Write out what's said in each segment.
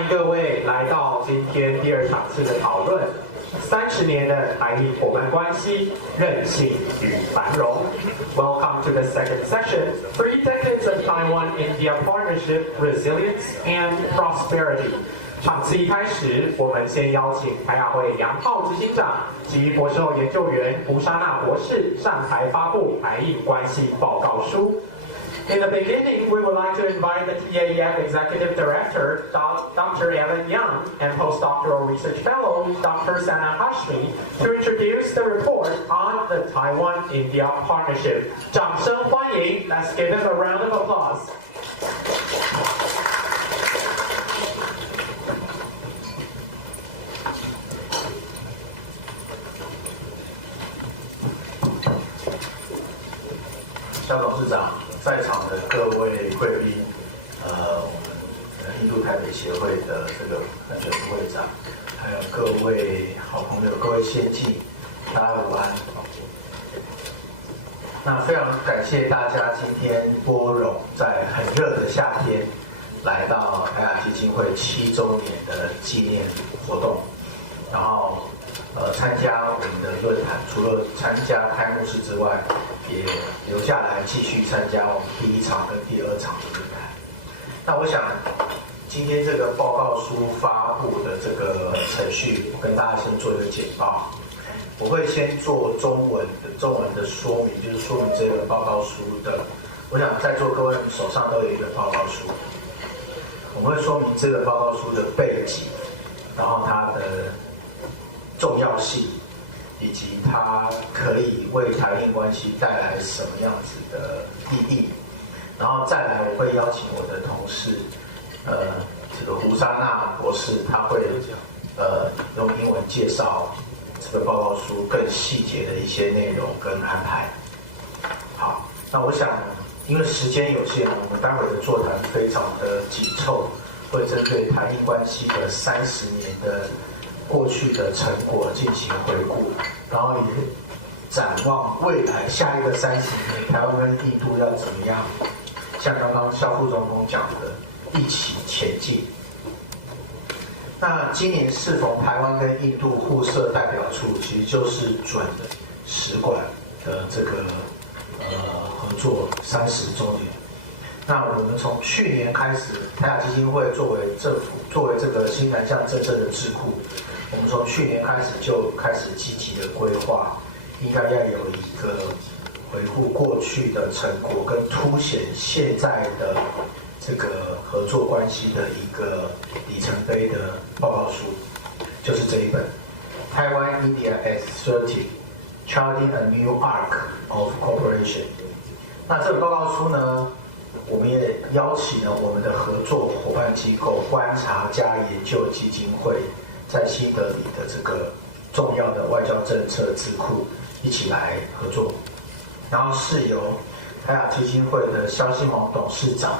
欢迎各位来到今天第二场次的讨论，30年的台印伙伴关系，韧性与繁荣。Welcome to the second session, 3 decades of Taiwan-India partnership, resilience and prosperity. 场次一开始，我们先邀请台亚会杨浩执行长及博士后研究员胡莎娜博士上台发布台印关系报告书。In the beginning, we would like to invite the TAEF Executive Director, Dr. Alan Young, and Postdoctoral Research Fellow, Dr. Sana Hashmi, to introduce the report on the Taiwan-India partnership. 掌声欢迎 Let's give them a round of applause. 肖董事长，在场的各位贵宾，我们印度台北协会的这个副会长，还有各位好朋友、各位先进，大家午安。那非常感谢大家今天拨冗在很热的夏天，来到台亚基金会7周年的纪念活动，然后参加我们的论坛，除了参加开幕式之外，也留下来继续参加我们第1场跟第2场的论坛。那我想，今天这个报告书发布的这个程序，我跟大家先做一个简报。我会先做中文的说明，就是说明这个报告书的。我想在座各位手上都有一个报告书，我们会说明这个报告书的背景，然后它的重要性，以及它可以为台印关系带来什么样子的意义。然后再来，我会邀请我的同事，这个胡莎娜博士，他会用英文介绍这个报告书更细节的一些内容跟安排。好，那我想，因为时间有限，我们待会的座谈非常的紧凑，会针对台印关系的30年的过去的成果进行回顾，然后也展望未来下一个30年，台湾跟印度要怎么样，像刚刚肖副总统讲的，一起前进。那今年适逢台湾跟印度互设代表处，其实就是准使馆的这个合作30周年。那我们从去年开始，台亚基金会作为政府，作为这个新南向政策的智库，我们从去年开始就开始积极的规划，应该要有一个回顾过去的成果，跟凸显现在的这个合作关系的一个里程碑的报告书，就是这一本《Taiwan-India at 30: Charting a New Arc of Cooperation》。那这本报告书呢，我们也邀请了我们的合作伙伴机构观察加研究基金会，在新德里的这个重要的外交政策智库一起来合作，然后是由台亚基金会的肖新蒙董事长、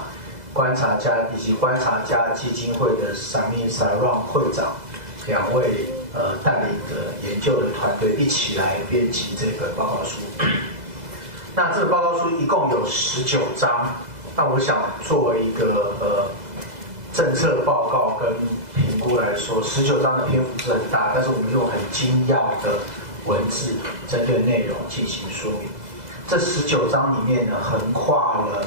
观察家以及观察家基金会的Sami Sarang会长2位带领的研究的团队一起来编辑这本报告书。那这个报告书一共有19章。那我想作为一个政策报告跟评估来说，19章的篇幅是很大，但是我们用很精要的文字针对内容进行说明。这19章里面呢，横跨了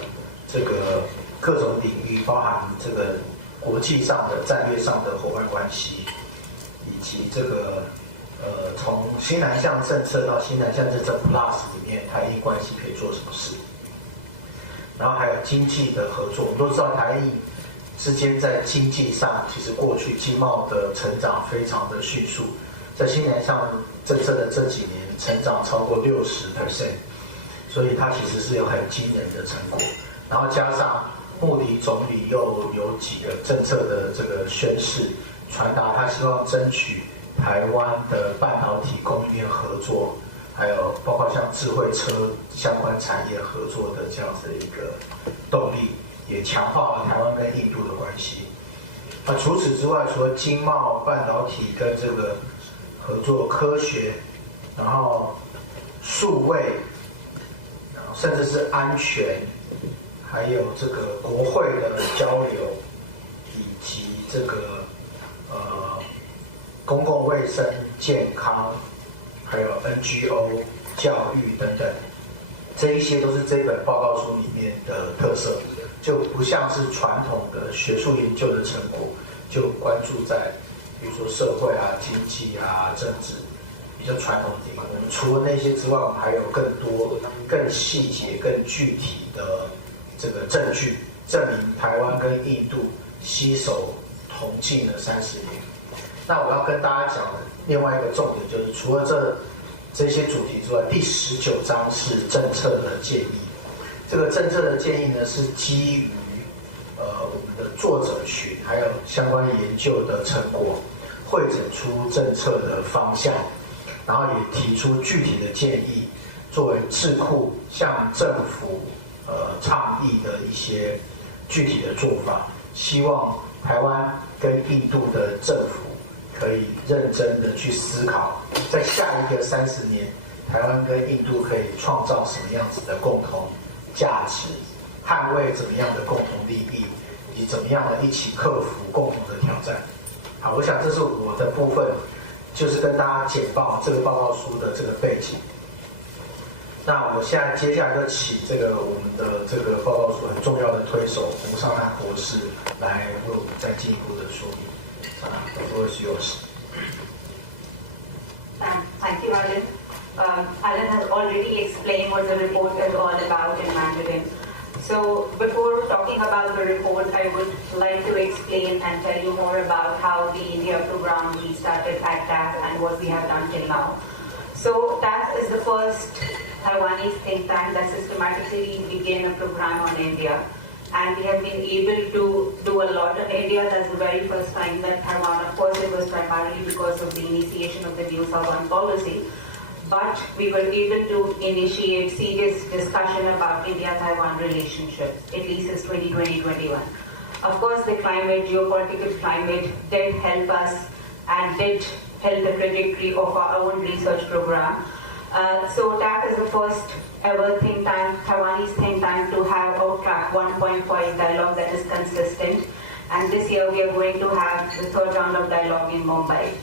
这个各种领域，包含这个国际上的战略上的伙伴关系，以及这个从新南向政策到新南向政策 Plus 里面，台印关系可以做什么事。然后还有经济的合作，我们都知道台印之间在经济上，其实过去经贸的成长非常的迅速，在新南向政策的这几年成长超过60%，所以它其实是有很惊人的成果。然后加上莫迪总理又有几个政策的这个宣示，传达他希望争取台湾的半导体供应链合作，还有包括像智慧车相关产业合作的这样子的一个动力，也强化了台湾跟印度的关系。除此之外，除了经贸、半导体跟这个合作科学，然后数位，然后甚至是安全，还有这个国会的交流，以及这个公共卫生、健康，还有 NGO、教育等等，这一些都是这本报告书里面的特色，就不像是传统的学术研究的成果，就关注在比如说社会啊、经济啊、政治比较传统的地方。我们除了那些之外，我们还有更多、更细节、更具体的这个证据，证明台湾跟印度携手同进了30年。那我要跟大家讲的另外一个重点就是，除了这些主题之外，第19章是政策的建议。这个政策的建议呢，是基于我们的作者群还有相关研究的成果，汇整出政策的方向，然后也提出具体的建议，作为智库向政府倡议的一些具体的做法，希望台湾跟印度的政府可以认真的去思考，在下一个30年，台湾跟印度可以创造什么样子的共同价值，捍卫怎么样的共同利益，以及怎么样的一起克服共同的挑战。好，我想这是我的部分，就是跟大家简报这个报告书的这个背景。那我现在接下来就请我们的这个报告书很重要的推手吴尚南博士来为我们再进一步的说明。The floor is yours. Thank you, Alan. Alan has already explained what the report is all about in Mandarin. So before talking about the report, I would like to explain and tell you more about how the India program restarted at TAF and what we have done till now. So TAF is the first Taiwanese think tank that systematically began a program on India. And we have been able to do a lot in India. That's the very first time that Taiwan, of course, it was primarily because of the initiation of the new Southern policy. But we were able to initiate serious discussion about India-Taiwan relationships, at least since 2020-21. Of course, the geopolitical climate did help us and did help the trajectory of our own research program. So TAP is the first ever think tank, Taiwanese think tank, to have a track 1.5 dialogue that is consistent. And this year we are going to have the third round of dialogue in Mumbai.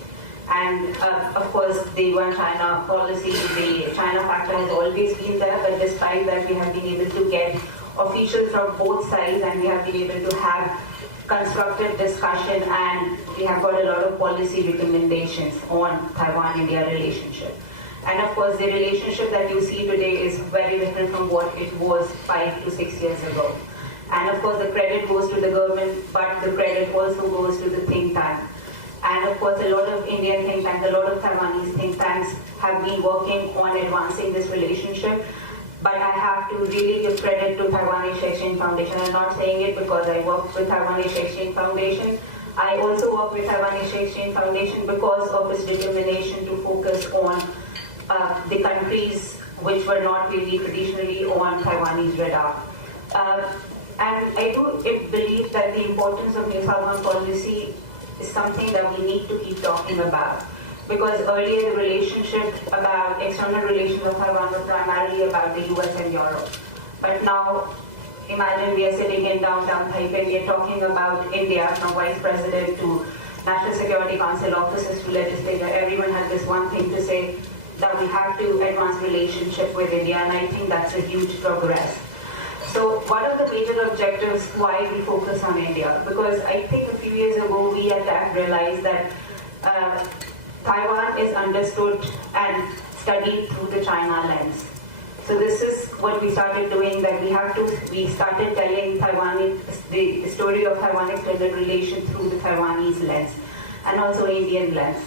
And of course, the One China policy, the China factor has always been there, but despite that, we have been able to get officials from both sides, and we have been able to have constructive discussion, and we have got a lot of policy recommendations on Taiwan-India relationship. And of course, the relationship that you see today is very different from what it was 5 to 6 years ago. And of course, the credit goes to the government, but the credit also goes to the think tank. And of course, a lot of Indian think tanks, a lot of Taiwanese think tanks have been working on advancing this relationship. But I have to really give credit to Taiwanese Exchange Foundation. I'm not saying it because I work with Taiwanese Exchange Foundation. I also work with Taiwanese Exchange Foundation because of its determination to focus on the countries which were not really traditionally on Taiwanese radar. And I do believe that the importance of New Southern policy is something that we need to keep talking about. Because earlier the relationship about external relations of Taiwan were primarily about the US and Europe. But now, imagine we are sitting in downtown Taipei, we are talking about India, from Vice President to National Security Council officers to legislature. Everyone has this one thing to say, that we have to advance relationship with India, and I think that's a huge progress. So what are the major objectives why we focus on India? Because I think a few years ago we at TAF realized that Taiwan is understood and studied through the China lens. So this is what we started doing, that we started telling the story of Taiwan external relation through the Taiwanese lens and also Indian lens.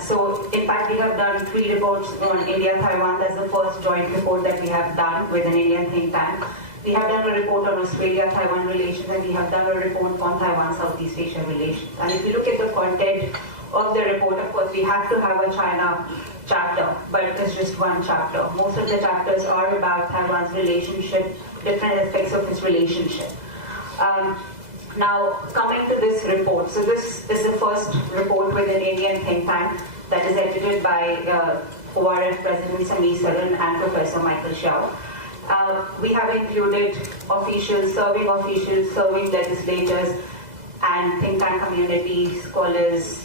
So in fact, we have done 3 reports on India-Taiwan. That's the first joint report that we have done with an Indian think tank. We have done a report on Australia-Taiwan relations, and we have done a report on Taiwan-Southeast Asia relations. And if you look at the content of the report, of course, we have to have a China chapter, but it's just one chapter. Most of the chapters are about Taiwan's relationship, different aspects of its relationship. Now, coming to this report, so this is the first report with an Indian think tank that is edited by ORF President Samir Saran and Professor Michael Xiao. We have included officials, serving legislators, and think tank community, scholars,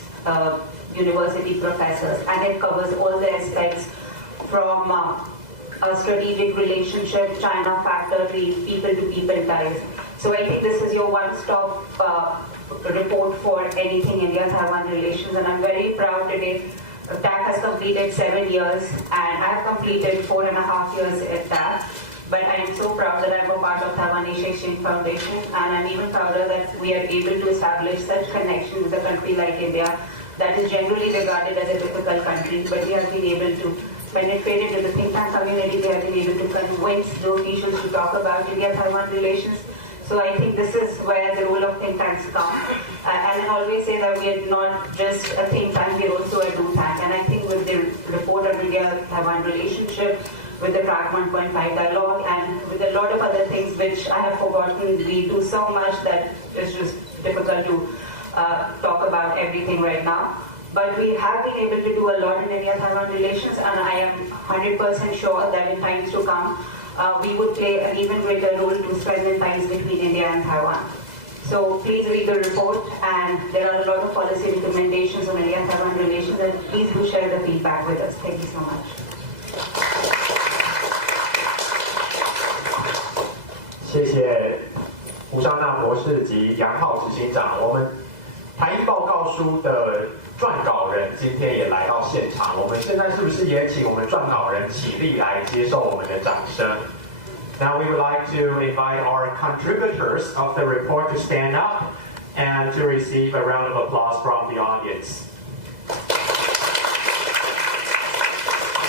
university professors, and it covers all the aspects from a strategic relationship, China factor, people-to-people ties. So I think this is your one-stop report for anything India-Taiwan relations, and I'm very proud today. TAC has completed 7 years, and I have completed 4.5 years at TAC. But I am so proud that I'm a part of Taiwan Asia Exchange Foundation, and I'm even prouder that we are able to establish such connection with a country like India that is generally regarded as a difficult country, but we have been able to penetrate into the think tank community. We have been able to convince those issues to talk about India-Taiwan relations. So I think this is where the role of think tanks come. And I always say that we are not just a think tank, we are also a do tank. And I think with the report on India-Taiwan relationship, with the track 1.5 dialogue, and with a lot of other things which I have forgotten, we do so much that it's just difficult to talk about everything right now. But we have been able to do a lot in India-Taiwan relations, and I am 100% sure that in times to come, we would play an even greater role to strengthen ties between India and Taiwan. So please read the report, and there are a lot of policy recommendations on India-Taiwan relations, and please do share the feedback with us. Thank you so much. 谢谢吴尚娜博士及杨浩执行长。我们台印报告书的撰稿人今天也来到现场，我们现在是不是也请我们撰稿人起立来接受我们的掌声 ？Now we would like to invite our contributors of the report to stand up and to receive a round of applause from the audience.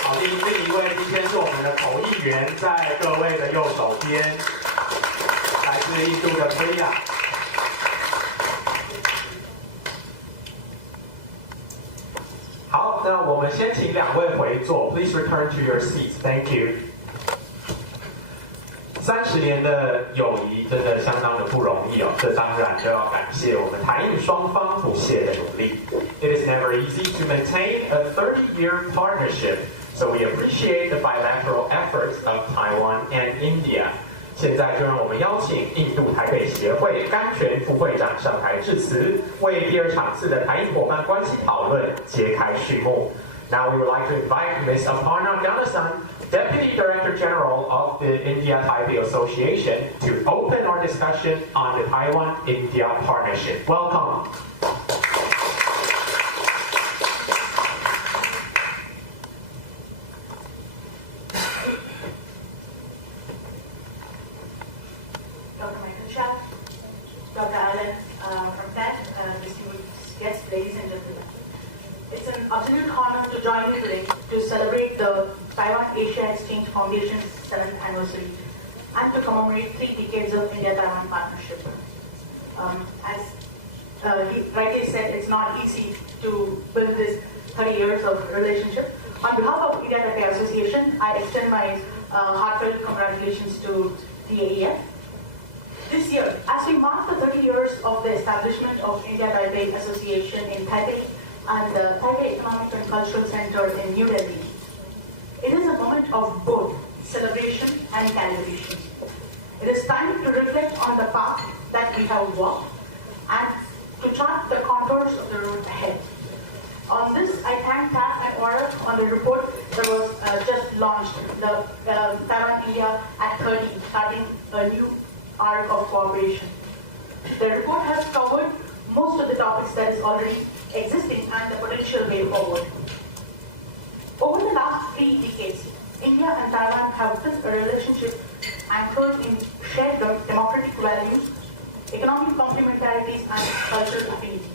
好，第一位今天是我们的口译员，在各位的右手边。 来自印度的菲亚。好，那我们先请2位回座 ，Please return to your seats. Thank you. 30年的友谊真的相当的不容易哦，这当然就要感谢我们台印双方不懈的努力。It is never easy to maintain a 30-year partnership, so we appreciate the bilateral efforts of Taiwan and India. 现在就让我们邀请印度台北协会甘泉副会长上台致辞，为第2场次的台印伙伴关系讨论揭开序幕。Now we would like to invite Ms. Aparna Ganasam, Deputy Director General of the India-Taipei Association, to open our discussion on the Taiwan-India partnership. Welcome. Dr. Alan from TAC, distinguished guests, ladies and gentlemen. It's an absolute honor to join you today to celebrate the Taiwan Asia Exchange Foundation's 7th anniversary and to commemorate 3 decades of India-Taiwan partnership. As he rightly said, it's not easy to build this 30 years of relationship. On behalf of India-Taipei Association, I extend my heartfelt congratulations to TAEF. This year, as we mark the 30 years of the establishment of India-Taipei Association in Taipei and the Taipei Economic and Cultural Center in New Delhi, it is a moment of both celebration and calibration. It is time to reflect on the path that we have walked and to chart the contours of the road ahead. On this, I thank TAC and ORF on the report that was just launched, the Taiwan-India at 30, starting a new arc of cooperation. The report has covered most of the topics that is already existing and the potential way forward. Over the last 3 decades, India and Taiwan have built a relationship anchored in shared democratic values, economic complementarities, and cultural affinities.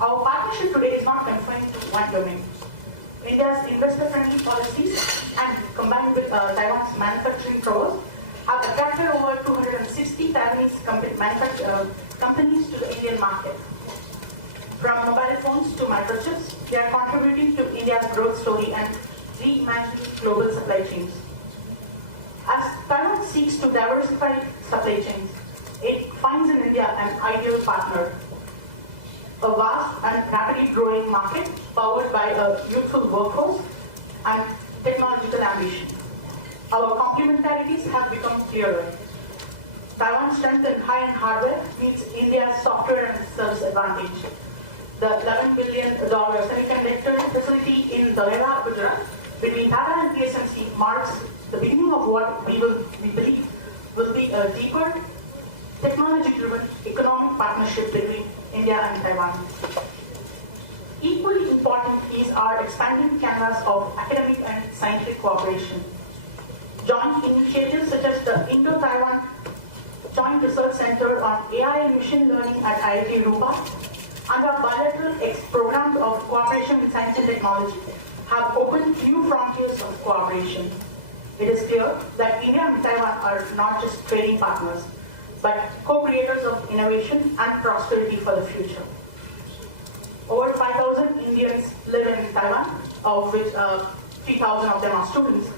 Our partnership today is not confined to one domain. India's investor-friendly policies and combined with Taiwan's manufacturing prowess have attracted over 260 Taiwanese companies to the Indian market. From mobile phones to microchips, they are contributing to India's growth story and reimagining global supply chains. As Taiwan seeks to diversify supply chains, it finds in India an ideal partner. A vast and rapidly growing market powered by a youthful workforce and technological ambition. Our complementarities have become clearer. Taiwan's strength in high-end hardware meets India's software and service advantage. the $11 billion semiconductor facility in Dharera, Gujarat, between Tata and TSMC marks the beginning of what we believe will be a deeper, technology-driven economic partnership between India and Taiwan. Equally important is our expanding canvas of academic and scientific cooperation. Joint initiatives such as the Indo-Taiwan Joint Research Center on AI and Machine Learning at IIT Rupa and our bilateral programs of cooperation in science and technology have opened new frontiers of cooperation. It is clear that India and Taiwan are not just trading partners, but co-creators of innovation and prosperity for the future. Over 5,000 Indians live in Taiwan, of which 3,000 of them are students.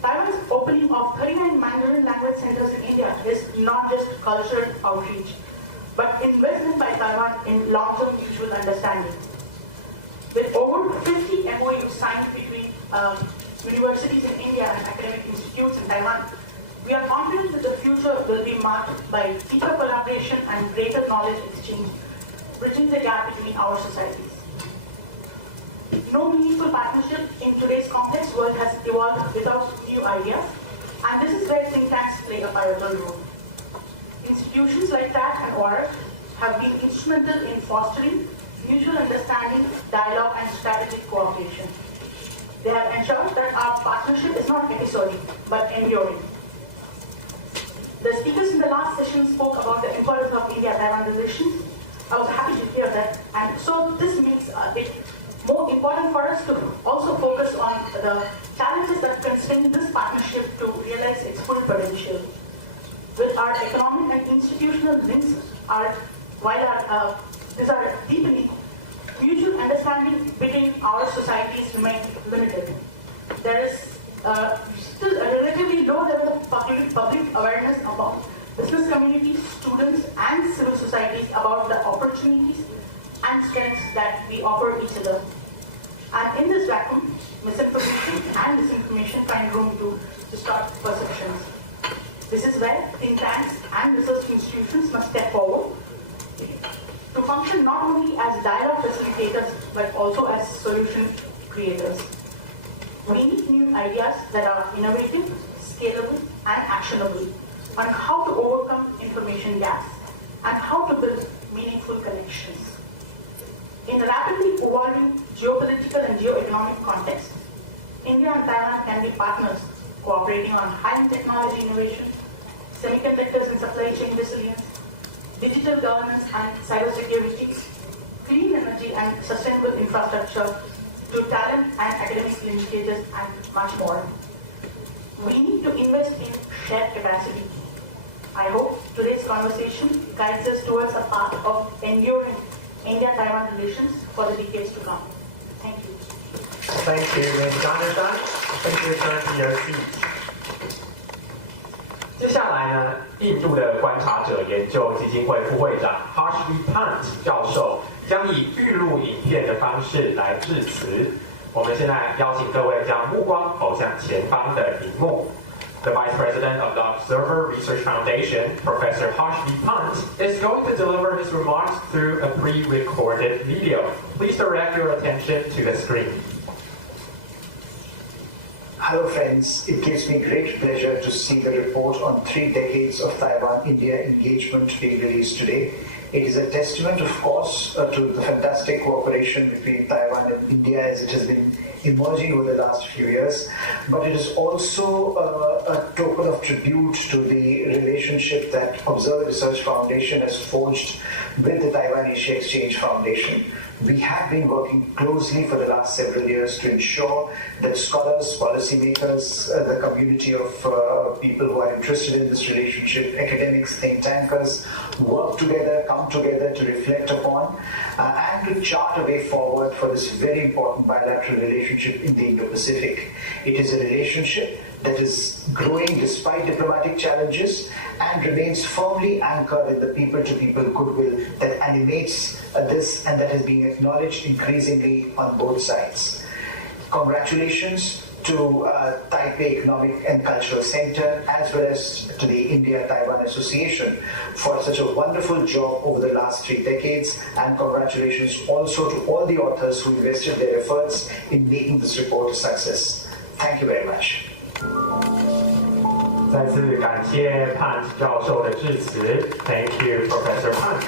Taiwan's opening of 39 Mandarin language centers in India is not just cultural outreach, but investment by Taiwan in long-term mutual understanding. With over 50 MOUs signed between universities in India and academic institutes in Taiwan, we are confident that the future will be marked by deeper collaboration and greater knowledge exchange, bridging the gap between our societies. No meaningful partnership in today's complex world has evolved without new ideas, and this is where think tanks play a pivotal role. Institutions like TAT and ORF have been instrumental in fostering mutual understanding, dialogue, and strategic cooperation. They have ensured that our partnership is not episodic, but enduring. The speakers in the last session spoke about the importance of India-Taiwan relations. I was happy to hear that, and so this makes it more important for us to also focus on the challenges that constrain this partnership to realize its full potential. With our economic and institutional links, these are deepening, mutual understanding between our societies remain limited. There is still a relatively low level of public awareness among business communities, students, and civil societies about the opportunities and strengths that we offer each other. And in this vacuum, misinformation and disinformation find room to distort perceptions. This is where think tanks and research institutions must step forward to function not only as dialogue facilitators, but also as solution creators. We need new ideas that are innovative, scalable, and actionable on how to overcome information gaps and how to build meaningful connections. In a rapidly evolving geopolitical and geoeconomic context, India and Taiwan can be partners cooperating on high technology innovation, semiconductors and supply chain resilience, digital governance and cybersecurity, clean energy and sustainable infrastructure, to talent and academic linkages, and much more. We need to invest in shared capacity. I hope today's conversation guides us towards a path of enduring India-Taiwan relations for the decades to come. Thank you. Thank you, Ms. Jonathan. Thank you, turn to your seat. 接下来呢，印度的观察者研究基金会副会长 Harshvi Pant 教授将以预录影片的方式来致辞。我们现在邀请各位将目光投向前方的荧幕。The Vice President of the Observer Research Foundation, Professor Harshvi Pant, is going to deliver his remarks through a pre-recorded video. Please direct your attention to the screen. Hello friends, it gives me great pleasure to see the report on 3 decades of Taiwan-India engagement being released today. It is a testament, of course, to the fantastic cooperation between Taiwan and India as it has been emerging over the last few years, but it is also a token of tribute to the relationship that Observer Research Foundation has forged with the Taiwan Asia Exchange Foundation. We have been working closely for the last several years to ensure that scholars, policymakers, the community of people who are interested in this relationship, academics, think tankers, work together, come together to reflect upon and to chart a way forward for this very important bilateral relationship in the Indo-Pacific. It is a relationship that is growing despite diplomatic challenges and remains firmly anchored in the people-to-people goodwill that animates this and that is being acknowledged increasingly on both sides. Congratulations to Taipei Economic and Cultural Center, as well as to the India-Taiwan Association for such a wonderful job over the last 3 decades. And congratulations also to all the authors who invested their efforts in making this report a success. Thank you very much. 再次感谢潘教授的致辞 ，Thank you, Professor Pan。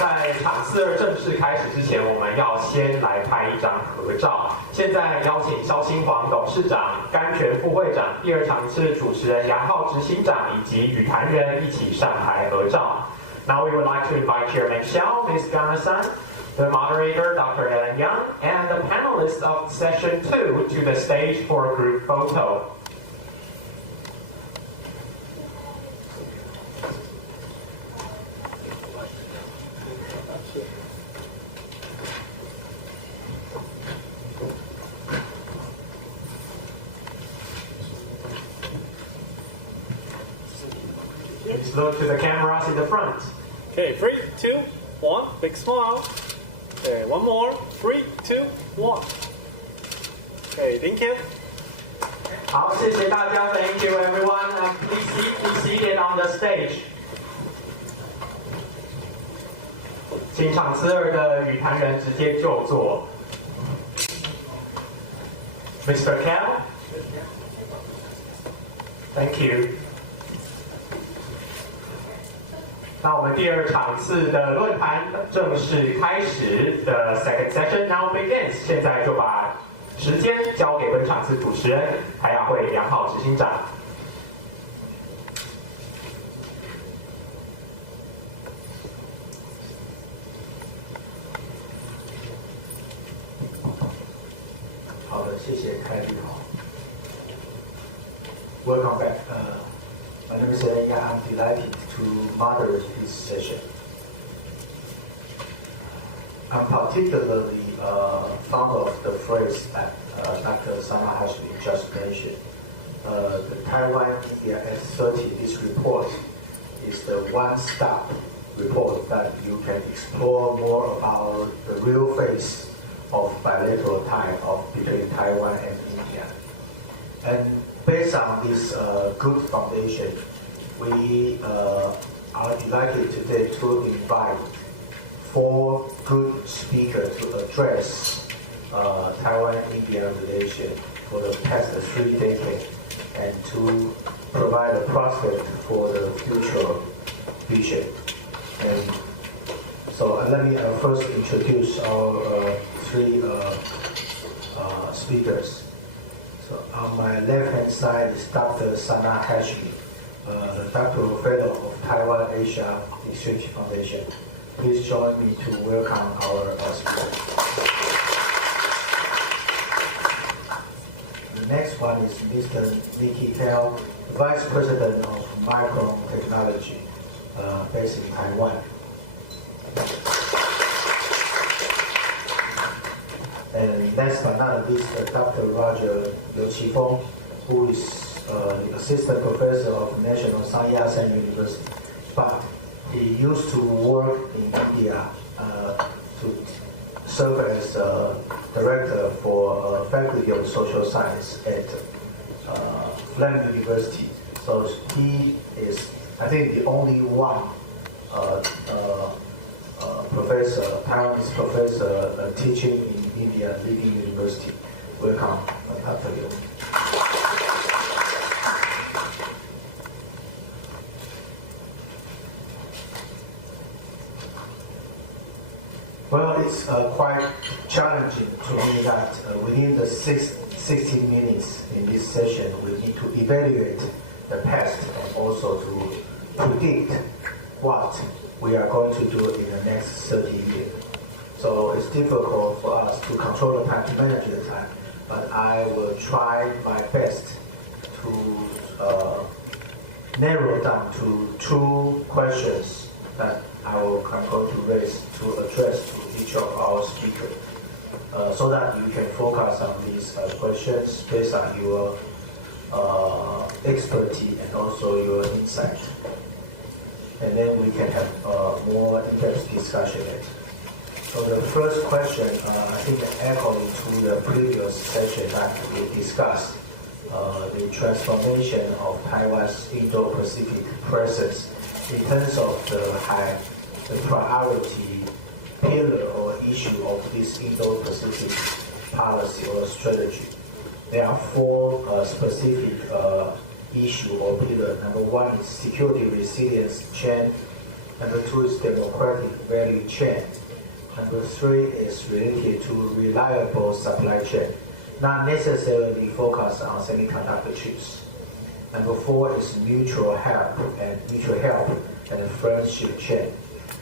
在场次2正式开始之前，我们要先来拍一张合照。现在邀请萧新煌董事长、甘泉副会长、第2场次主持人杨浩执行长以及语坛人一起上台合照。Now we would like to invite Chairman Xiao, Ms. Gana-san, the moderator, Dr. Ellen Young, and the panelists of Session 2 to the stage for a group photo. Please look to the cameras in the front. Okay, 3, 2, 1, big smile. Okay, one more. 3, 2, 1. Okay, Lincoln. 好，谢谢大家 ，Thank you everyone. Please seated on the stage. 请场次2的语坛人直接就座。Mr. Cal. Thank you. 那我们第2场次的论坛正式开始的 second session now begins。现在就把时间交给本场次主持人台亚会杨浩执行长。好的，谢谢开律好。Welcome back. My name is Ellen Yang. I'm delighted to moderate this session. I'm particularly fond of the phrase that Dr. Sana Hashmi just mentioned. The Taiwan India S30, this report, is the one-stop report that you can explore more about the real face of bilateral tie between Taiwan and India. And based on this good foundation, we are delighted today to invite 4 good speakers to address Taiwan-India relation for the past 3 decades and to provide a prospect for the future vision. And so let me first introduce our 3 speakers. So on my left-hand side is Dr. Sana Hashmi, the doctoral fellow of Taiwan Asia Exchange Foundation. Please join me to welcome our speaker. The next one is Mr. Nicky Tao, Vice President of Micron Technology, based in Taiwan. And last but not least, Dr. Roger Liu Qifeng, who is the Assistant Professor of National Sanyashan University. But he used to work in India to serve as Director for Faculty of Social Science at Flem University. So he is, I think, the only one professor, Taiwanese professor teaching in India, leading university. Welcome, Dr. Liu. Well, it's quite challenging to me that within the 16 minutes in this session, we need to evaluate the past and also to predict what we are going to do in the next 30 years. So it's difficult for us to control the time, to manage the time, but I will try my best to narrow down to 2 questions that I'm going to raise to address to each of our speakers, so that you can focus on these questions based on your expertise and also your insight. And then we can have more in-depth discussion later. So the first question, I think echoing to the previous session that we discussed, the transformation of Taiwan's Indo-Pacific presence in terms of the priority pillar or issue of this Indo-Pacific policy or strategy. There are four specific issues or pillars. Number one is security resilience chain. Number two is democratic value chain. Number three is related to reliable supply chain, not necessarily focused on semiconductor chips. Number four is mutual help and friendship chain.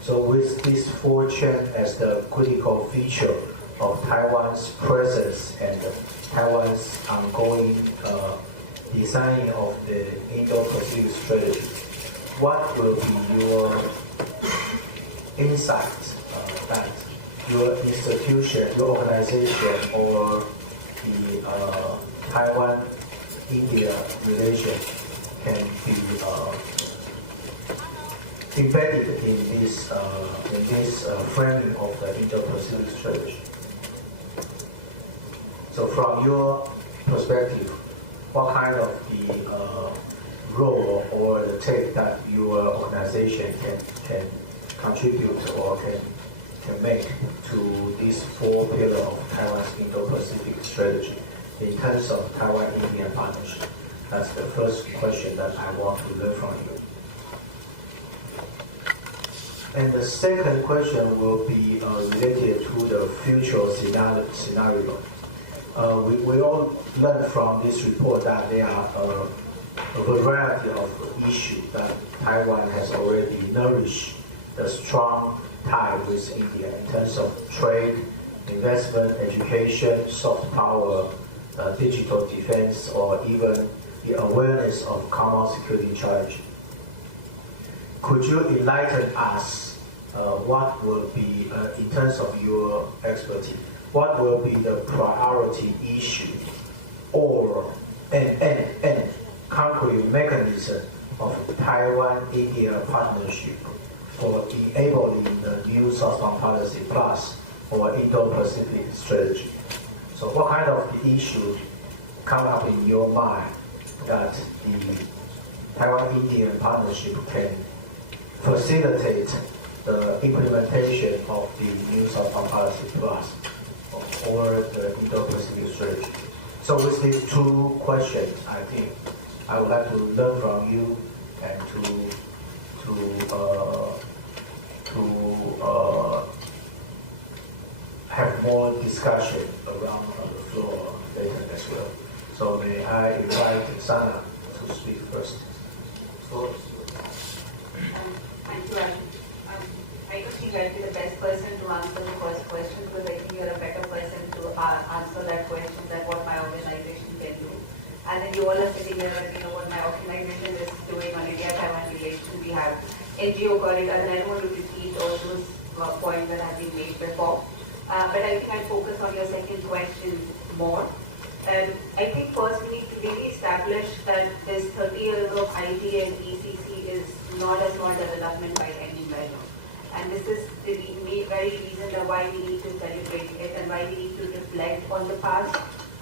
So with these four chains as the critical feature of Taiwan's presence and Taiwan's ongoing design of the Indo-Pacific strategy, what will be your insights that your institution, your organization, or the Taiwan-India relation can be embedded in this framing of the Indo-Pacific strategy? So from your perspective, what kind of the role or the take that your organization can contribute or can make to these four pillars of Taiwan's Indo-Pacific strategy in terms of Taiwan-India partnership? That's the first question that I want to learn from you. And the second question will be related to the future scenario. We all learned from this report that there are a variety of issues that Taiwan has already nourished the strong tie with India in terms of trade, investment, education, soft power, digital defense, or even the awareness of common security challenge. Could you enlighten us what will be, in terms of your expertise, what will be the priority issue or and concrete mechanism of Taiwan-India partnership for enabling the new Southbound Policy Plus or Indo-Pacific strategy? So what kind of issue come up in your mind that the Taiwan-Indian partnership can facilitate the implementation of the new Southbound Policy Plus or the Indo-Pacific strategy? So with these two questions, I think I would like to learn from you and to have more discussion around the floor later as well. So may I invite Sana to speak first. Thank you, Alan. I don't think I'd be the best person to answer the first question because I think you're a better person to answer that question than what my organization can do. And then you all are sitting there and you know what my organization is doing on India-Taiwan relations. We have NGO corridors, and I don't want to repeat all those points that have been made before. But I think I'll focus on your second question more. I think first we need to really establish that this 30 years of IT and ECC is not a small development by any measure. And this is the very reason why we need to celebrate it and why we need to reflect on the past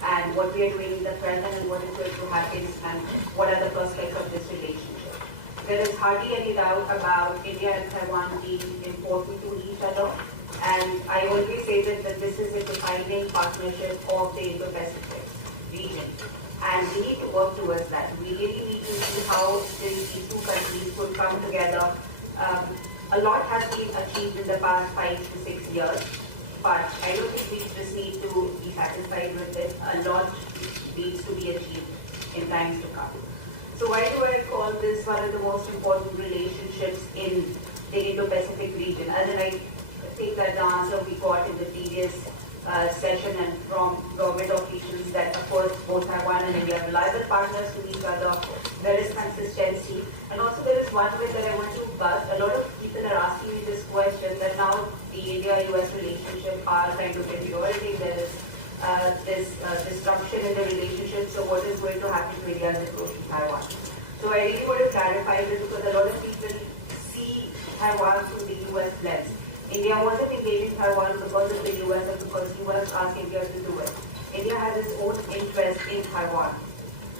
and what we are doing in the present and what is going to happen and what are the prospects of this relationship. There is hardly any doubt about India and Taiwan being important to each other. And I always say that this is a defining partnership of the Indo-Pacific region. And we need to work towards that. We really need to see how these two countries could come together. A lot has been achieved in the past 5 to 6 years, but I don't think we just need to be satisfied with it. A lot needs to be achieved in times to come. So why do I call this one of the most important relationships in the Indo-Pacific region? As in, I think that the answer we got in the previous session and from government officials that of course both Taiwan and India are reliable partners to each other. There is consistency, and also there is one way that I want to buzz. A lot of people are asking me this question that now the India-US relationship are kind of deteriorating. There is this disruption in the relationship. So what is going to happen to India's approach to Taiwan? So I really want to clarify this because a lot of people see Taiwan through the US lens. India wasn't engaging Taiwan because of the US or because the US asked India to do it. India has its own interest in Taiwan.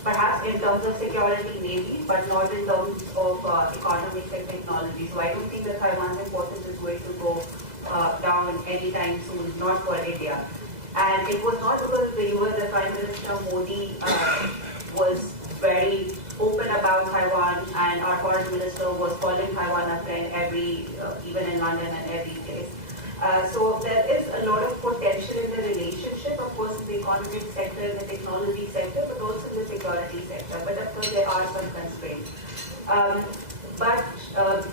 Perhaps in terms of security, maybe, but not in terms of economics and technology. So I don't think that Taiwan's importance is going to go down anytime soon, not for India. And it was not because the US, the Prime Minister Modi was very open about Taiwan, and our foreign minister was calling Taiwan a friend even in London and every place. So there is a lot of potential in the relationship, of course, in the economic sector, in the technology sector, but also in the security sector. But of course, there are some constraints. But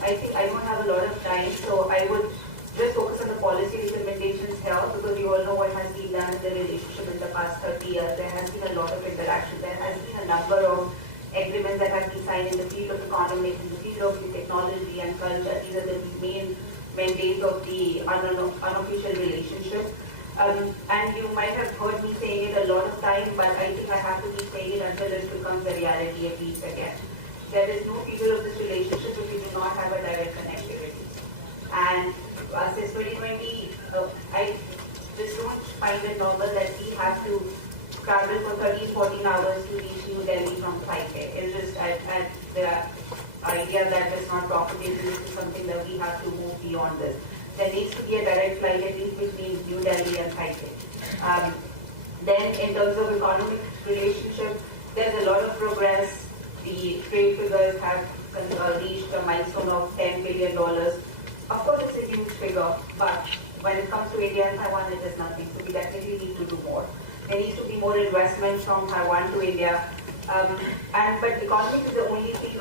I think I don't have a lot of time, so I would just focus on the policy implementations here, because we all know what has been done in the relationship in the past 30 years. There has been a lot of interaction. There has been a number of agreements that have been signed in the field of economics, in the field of the technology and culture. These are the main mandates of the unofficial relationship. And you might have heard me saying it a lot of time, but I think I have to keep saying it until it becomes a reality at least again. There is no future of this relationship if we do not have a direct connectivity. And since 2020, I just don't find it normal that we have to travel for 13-14 hours to reach New Delhi from Taipei. It's just the idea that it's not profitable. This is something that we have to move beyond this. There needs to be a direct flight at least between New Delhi and Taipei. Then in terms of economic relationship, there's a lot of progress. The trade figures have reached a milestone of $10 billion. Of course, it's a huge figure, but when it comes to India and Taiwan, it is nothing. So we definitely need to do more. There needs to be more investment from Taiwan to India. But economics is the only thing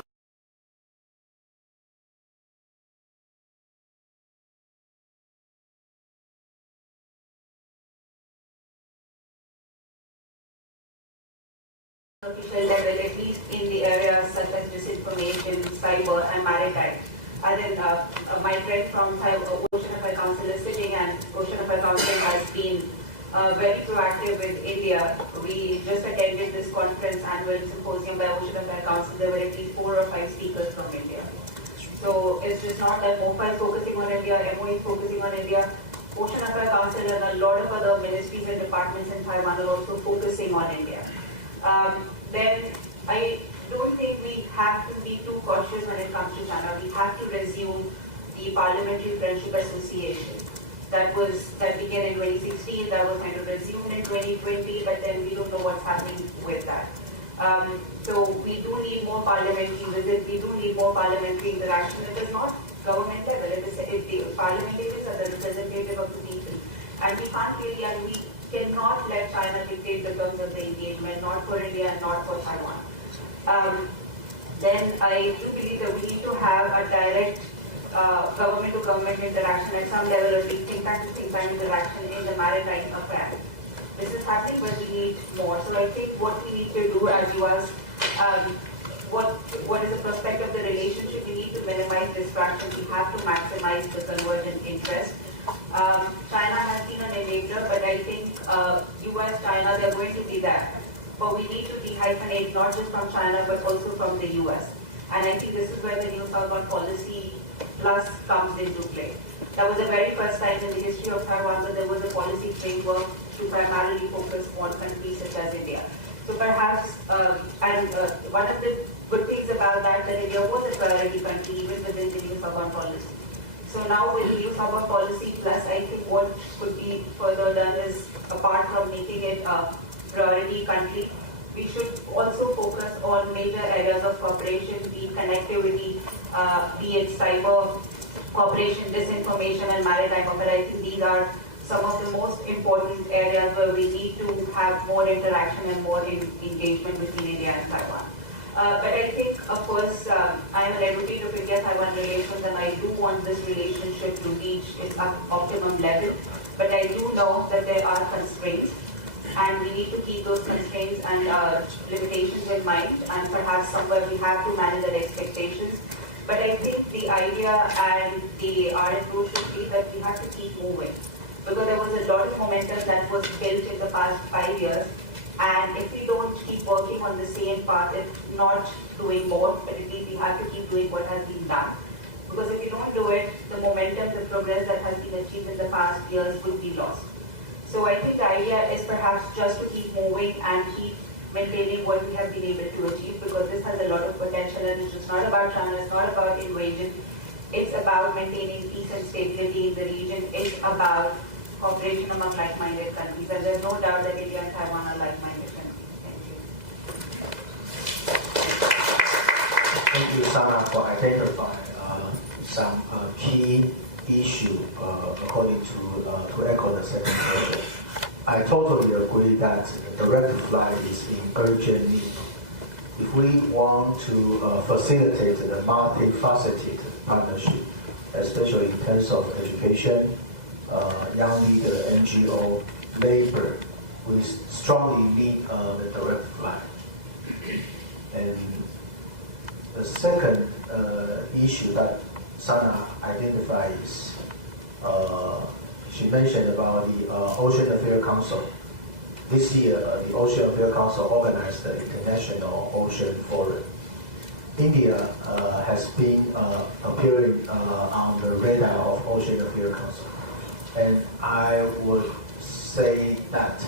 official level, at least in the areas such as disinformation, cyber, and maritime. And then my friend from Ocean Affairs Council is sitting, and Ocean Affairs Council has been very proactive with India. We just attended this conference, annual symposium by Ocean Affairs Council. There were at least 4 or 5 speakers from India. So it's just not that MOFA is focusing on India, MO is focusing on India. Ocean Affairs Council and a lot of other ministries and departments in Taiwan are also focusing on India. Then I don't think we have to be too cautious when it comes to China. We have to resume the Parliamentary Friendship Association that began in 2016, that was kind of resumed in 2020, but then we don't know what's happening with that. So we do need more parliamentary visits, we do need more parliamentary interaction. It is not government level, the parliamentarians are the representative of the people. And we can't really, and we cannot let China dictate the terms of the engagement, not for India and not for Taiwan. Then I do believe that we need to have a direct government-to-government interaction at some level, of think tank-to-think-tank interaction in the maritime affair. This is happening, but we need more. So I think what we need to do, as you asked, what is the prospect of the relationship? We need to minimize distraction. We have to maximize the convergent interest. China has been an enabler, but I think US, China, they're going to be there. But we need to dehyphenate not just from China, but also from the US. And I think this is where the new Southbound Policy Plus comes into play. That was the very first time in the history of Taiwan that there was a policy framework to primarily focus on countries such as India. So perhaps, one of the good things about that India was a priority country even within the new Southbound Policy. So now with the new Southbound Policy Plus, I think what could be further done is, apart from making it a priority country, we should also focus on major areas of cooperation, be it connectivity, be it cyber cooperation, disinformation, and maritime cooperation. I think these are some of the most important areas where we need to have more interaction and more engagement between India and Taiwan. But I think, of course, I am an advocate of India-Taiwan relations, and I do want this relationship to reach its optimum level. But I do know that there are constraints, and we need to keep those constraints and limitations in mind, and perhaps somewhere we have to manage our expectations. But I think the idea and our approach should be that we have to keep moving, because there was a lot of momentum that was built in the past 5 years, and if we don't keep working on the same path, if not doing more, but at least we have to keep doing what has been done, Because if you don't do it, the momentum, the progress that has been achieved in the past years will be lost. So I think the idea is perhaps just to keep moving and keep maintaining what we have been able to achieve, because this has a lot of potential, and it's just not about China, it's not about invasion. It's about maintaining peace and stability in the region. It's about cooperation among like-minded countries, and there's no doubt that India and Taiwan are like-minded countries. Thank you. Thank you, Sana, for identifying some key issue according to echo the second question. I totally agree that direct flight is in urgent need. If we want to facilitate the multifaceted partnership, especially in terms of education, young leader, NGO, labor, we strongly need the direct flight. And the second issue that Sana identified is she mentioned about the Ocean Affairs Council. This year, the Ocean Affairs Council organized the International Ocean Forum. India has been appearing on the radar of Ocean Affairs Council. And I would say that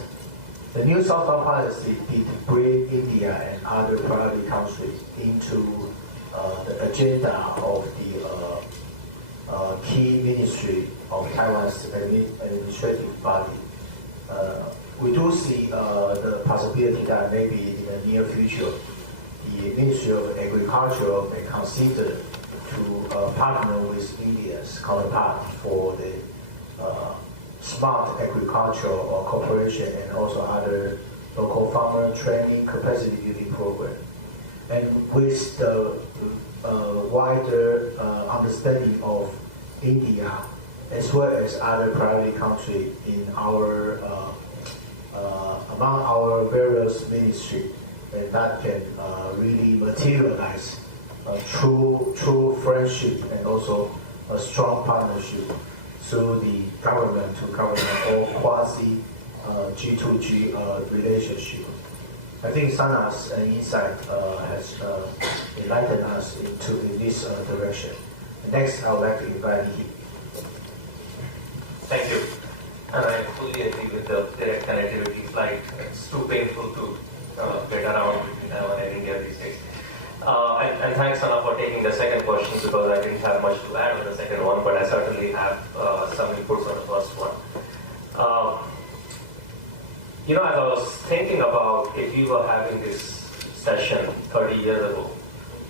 the new Southbound policy did bring India and other priority countries into the agenda of the key ministry of Taiwan's administrative body. We do see the possibility that maybe in the near future, the Ministry of Agriculture may consider to partner with India's counterpart for the smart agricultural cooperation and also other local farmer training capacity building program. And with the wider understanding of India as well as other priority countries in our among our various ministries, and that can really materialize a true friendship and also a strong partnership through the government to government or quasi G2G relationship. I think Sana's insight has enlightened us in this direction. Next, I would like to invite Yi. Thank you. And I fully agree with the direct connectivity flight. It's too painful to get around between Taiwan and India these days. And thanks, Sana, for taking the second question, because I didn't have much to add on the second one, but I certainly have some inputs on the first one. As I was thinking about if we were having this session 30 years ago,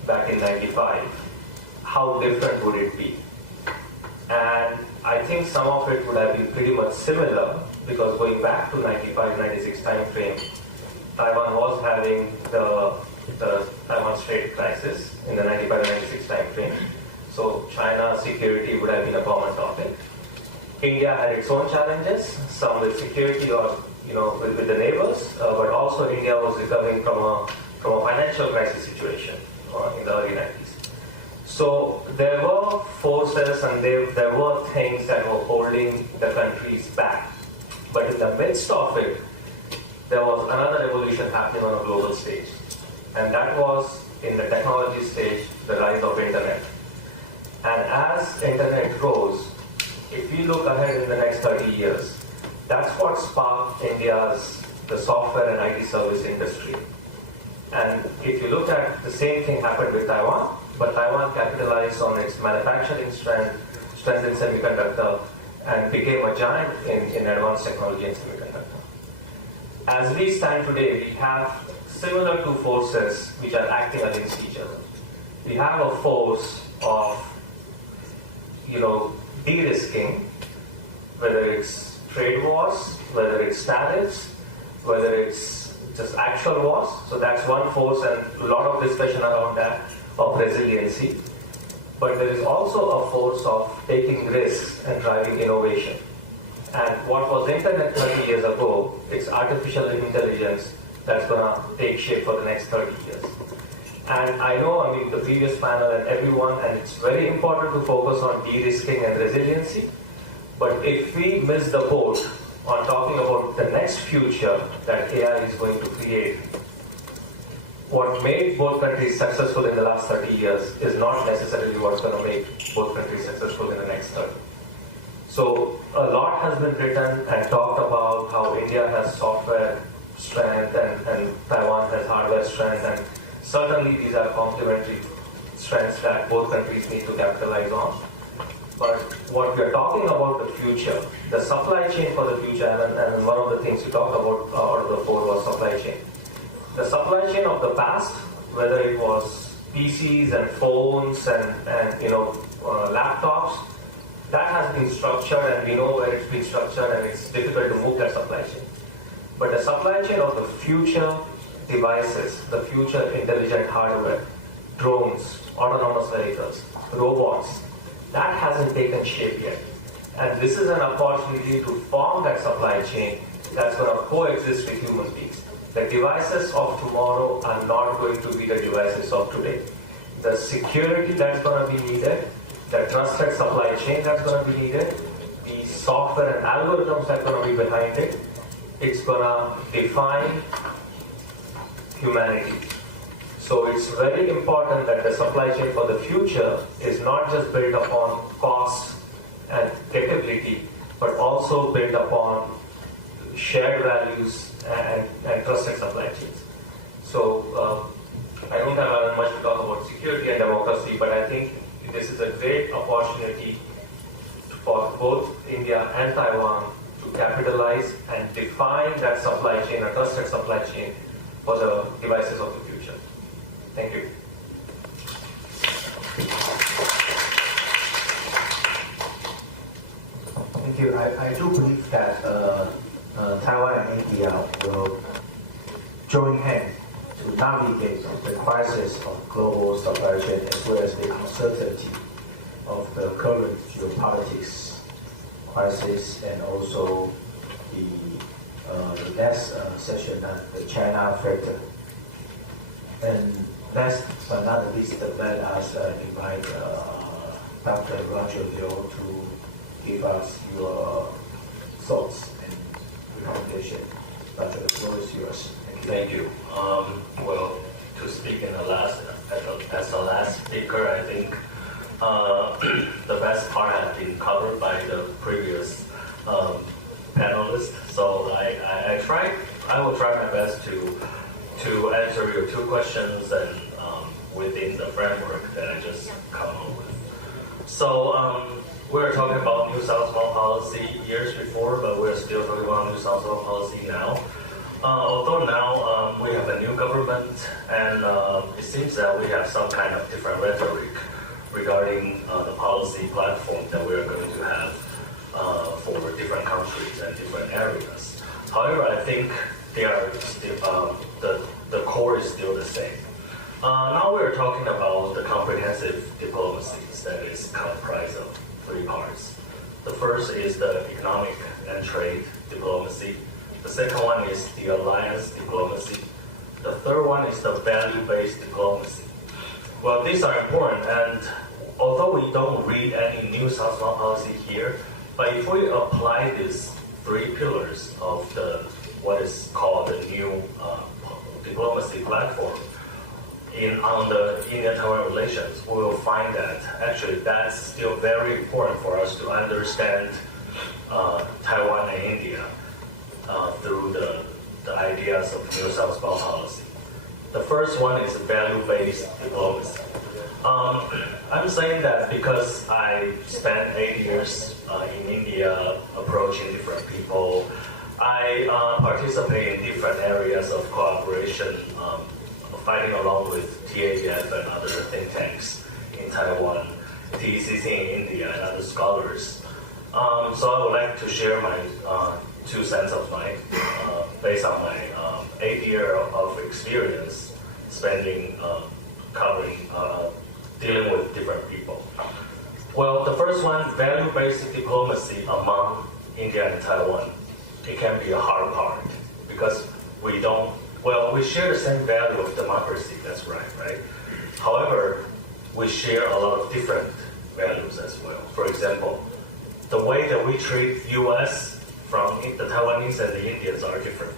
back in 95, how different would it be? And I think some of it would have been pretty much similar, because going back to 95, 96 time frame, Taiwan was having the Taiwan Strait crisis in the 95, 96 time frame. So China security would have been a common topic. India had its own challenges, some with security or with the neighbors, but also India was recovering from a financial crisis situation in the early 90s. So there were forces and there were things that were holding the countries back. But in the midst of it, there was another revolution happening on a global stage. And that was, in the technology stage, the rise of internet. And as internet rose, if we look ahead in the next 30 years, that's what sparked the software and IT service industry. And if you look at the same thing happened with Taiwan, but Taiwan capitalized on its manufacturing strength in semiconductor, and became a giant in advanced technology and semiconductor. As we stand today, we have similar two forces which are acting against each other. We have a force of, de-risking, whether it's trade wars, whether it's tariffs, whether it's just actual wars. So that's one force, and a lot of discussion around that, of resiliency. But there is also a force of taking risks and driving innovation. And what was internet 30 years ago, it's artificial intelligence that's going to take shape for the next 30 years. And I know, the previous panel and everyone, and it's very important to focus on de-risking and resiliency. But if we miss the boat on talking about the next future that AI is going to create, what made both countries successful in the last 30 years is not necessarily what's going to make both countries successful in the next 30. So a lot has been written and talked about how India has software strength and Taiwan has hardware strength, and certainly these are complementary strengths that both countries need to capitalize on. But what we are talking about the future, the supply chain for the future, and one of the things we talked about out of the four was supply chain. The supply chain of the past, whether it was PCs and phones and laptops, that has been structured and we know where it's been structured and it's difficult to move that supply chain. But the supply chain of the future devices, the future intelligent hardware, drones, autonomous vehicles, robots, that hasn't taken shape yet. And this is an opportunity to form that supply chain that's going to coexist with human beings. The devices of tomorrow are not going to be the devices of today. The security that's going to be needed, the trusted supply chain that's going to be needed, the software and algorithms that are going to be behind it, it's going to define humanity. So it's very important that the supply chain for the future is not just built upon cost and capability, but also built upon shared values and trusted supply chains. So I don't have much to talk about security and democracy, but I think this is a great opportunity for both India and Taiwan to capitalize and define that supply chain, a trusted supply chain for the devices of the future. Thank you. Thank you. I do believe that Taiwan and India will join hands to navigate the crisis of global supply chain as well as the uncertainty of the current geopolitics crisis, and also the next session on the China factor. And last but not least, let us invite Dr. Roger Liu to give us your thoughts and recommendation. Dr. The floor is yours. Thank you. Well, to speak in as the last speaker, I think the best part has been covered by the previous panelists. So I will try my best to answer your two questions and within the framework that I just come up with. So we were talking about New South Wales policy years before, but we're still talking about New South Wales policy now. Although now we have a new government, and it seems that we have some kind of different rhetoric regarding the policy platform that we are going to have for different countries and different areas. However, I think they are still, the core is still the same. Now we are talking about the comprehensive diplomacies that is comprised of three parts. The first is the economic and trade diplomacy. The second one is the alliance diplomacy. The third one is the value-based diplomacy. Well, these are important, and although we don't read any new South Wales policy here, but if we apply these three pillars of what is called the new diplomacy platform on the India-Taiwan relations, we will find that actually that's still very important for us to understand Taiwan and India through the ideas of New South Wales policy. The first one is value-based diplomacy. I'm saying that because I spent 8 years in India approaching different people. I participate in different areas of cooperation, fighting along with TAF and other think tanks in Taiwan, TECC in India, and other scholars. So I would like to share my 2 cents of mine based on my 8 years of experience spending dealing with different people. Well, the first one, value-based diplomacy among India and Taiwan. It can be a hard part because we share the same value of democracy, that's right? However, we share a lot of different values as well. For example, the way that we treat US from the Taiwanese and the Indians are different.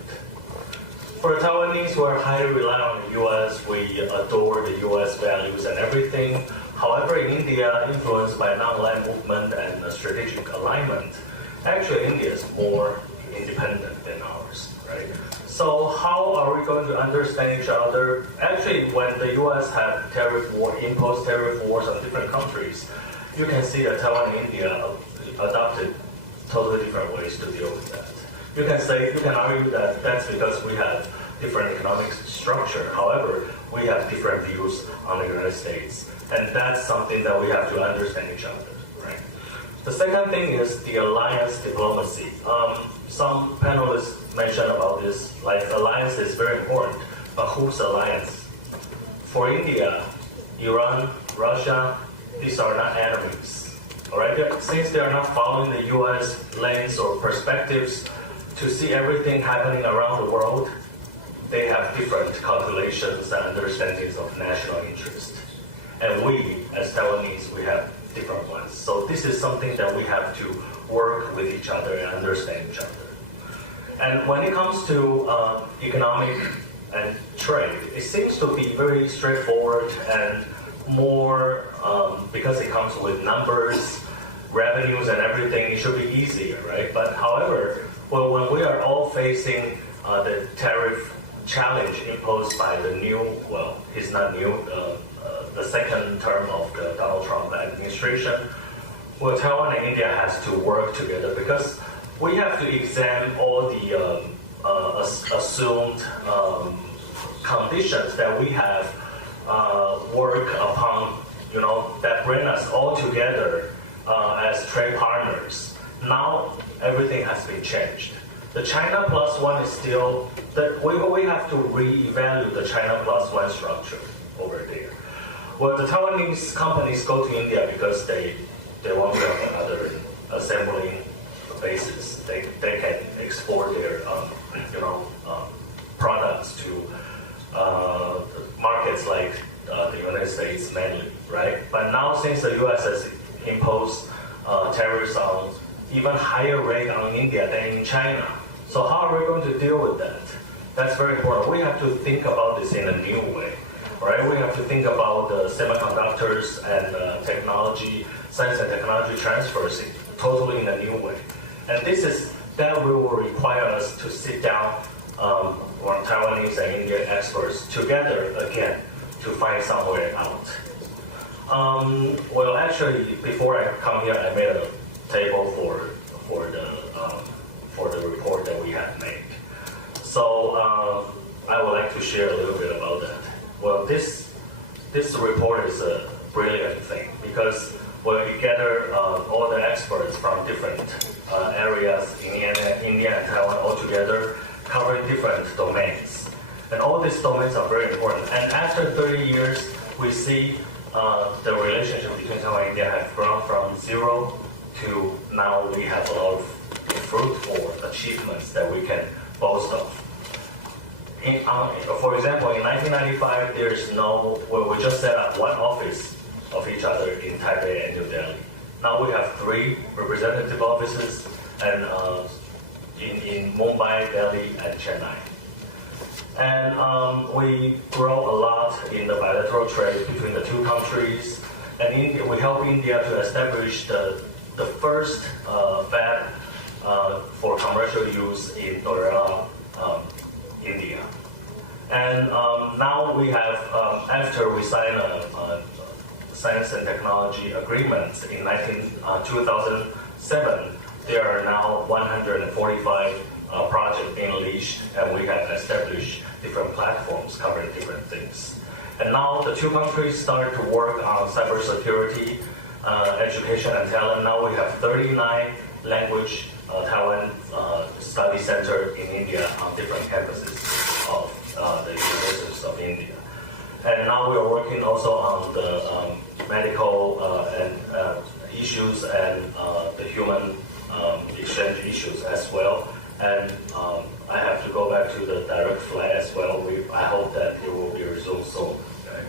For Taiwanese, we're highly reliant on the U.S. We adore the U.S. values and everything. However, in India, influenced by non-aligned movement and strategic alignment, actually India is more independent than ours, right? So how are we going to understand each other? Actually, when the U.S. had imposed tariff wars on different countries, you can see that Taiwan and India adopted totally different ways to deal with that. You can argue that that's because we have different economic structure. However, we have different views on the United States, and that's something that we have to understand each other, right? The second thing is the alliance diplomacy. Some panelists mentioned about this, like alliance is very important, but whose alliance? For India, Iran, Russia, these are not enemies, all right? Since they are not following the U.S. lens or perspectives to see everything happening around the world, they have different calculations and understandings of national interest. And we, as Taiwanese, we have different ones. So this is something that we have to work with each other and understand each other. And when it comes to economic and trade, it seems to be very straightforward and more, because it comes with numbers, revenues and everything, it should be easier, right? But however, well, when we are all facing the tariff challenge imposed by the new, well, it's not new, the second term of the Donald Trump administration, well, Taiwan and India has to work together because we have to examine all the assumed conditions that we have work upon, you know, that bring us all together as trade partners. Now everything has been changed. The China Plus One is still, we have to re-evaluate the China Plus One structure over there. Well, the Taiwanese companies go to India because they want to have another assembling basis. They can export their products to markets like the United States mainly, right? But now since the U.S. has imposed tariffs on even higher rate on India than in China, so how are we going to deal with that? That's very important. We have to think about this in a new way, right? We have to think about the semiconductors and technology, science and technology transfers totally in a new way. And that will require us to sit down, Taiwanese and Indian experts together again to find some way out. Well, actually, before I come here, I made a table for the report that we have made. So I would like to share a little bit about that. Well, this report is a brilliant thing because we gather all the experts from different areas in India and Taiwan all together, covering different domains. And all these domains are very important. And after 30 years, we see the relationship between Taiwan and India has grown from zero to now we have a lot of fruitful achievements that we can boast of. For example, in 1995, we just set up one office of each other in Taipei and New Delhi. Now we have 3 representative offices and in Mumbai, Delhi, and Chennai. And we grow a lot in the bilateral trade between the 2 countries. And we help India to establish the first fab for commercial use in Noida, India. And now we have, after we sign a science and technology agreement in 2007, there are now 145 projects being unleashed, and we have established different platforms covering different things. And now the 2 countries start to work on cybersecurity, education and talent. Now we have 39 language Taiwan study center in India on different campuses of the universities of India. And now we are working also on the medical and issues and the human exchange issues as well. And I have to go back to the direct flight as well. I hope that it will be resumed soon. Okay?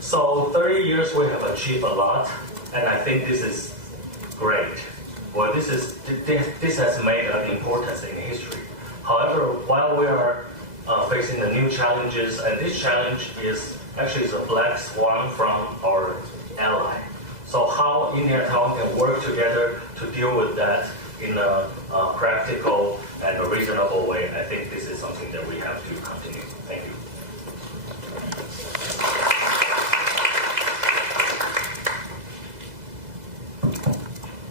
So 30 years we have achieved a lot, and I think this is great. Well, this has made an importance in history. However, while we are facing the new challenges, and this challenge is actually a black swan from our ally. So how India and Taiwan can work together to deal with that in a practical and a reasonable way, I think this is something that we have to continue. Thank you.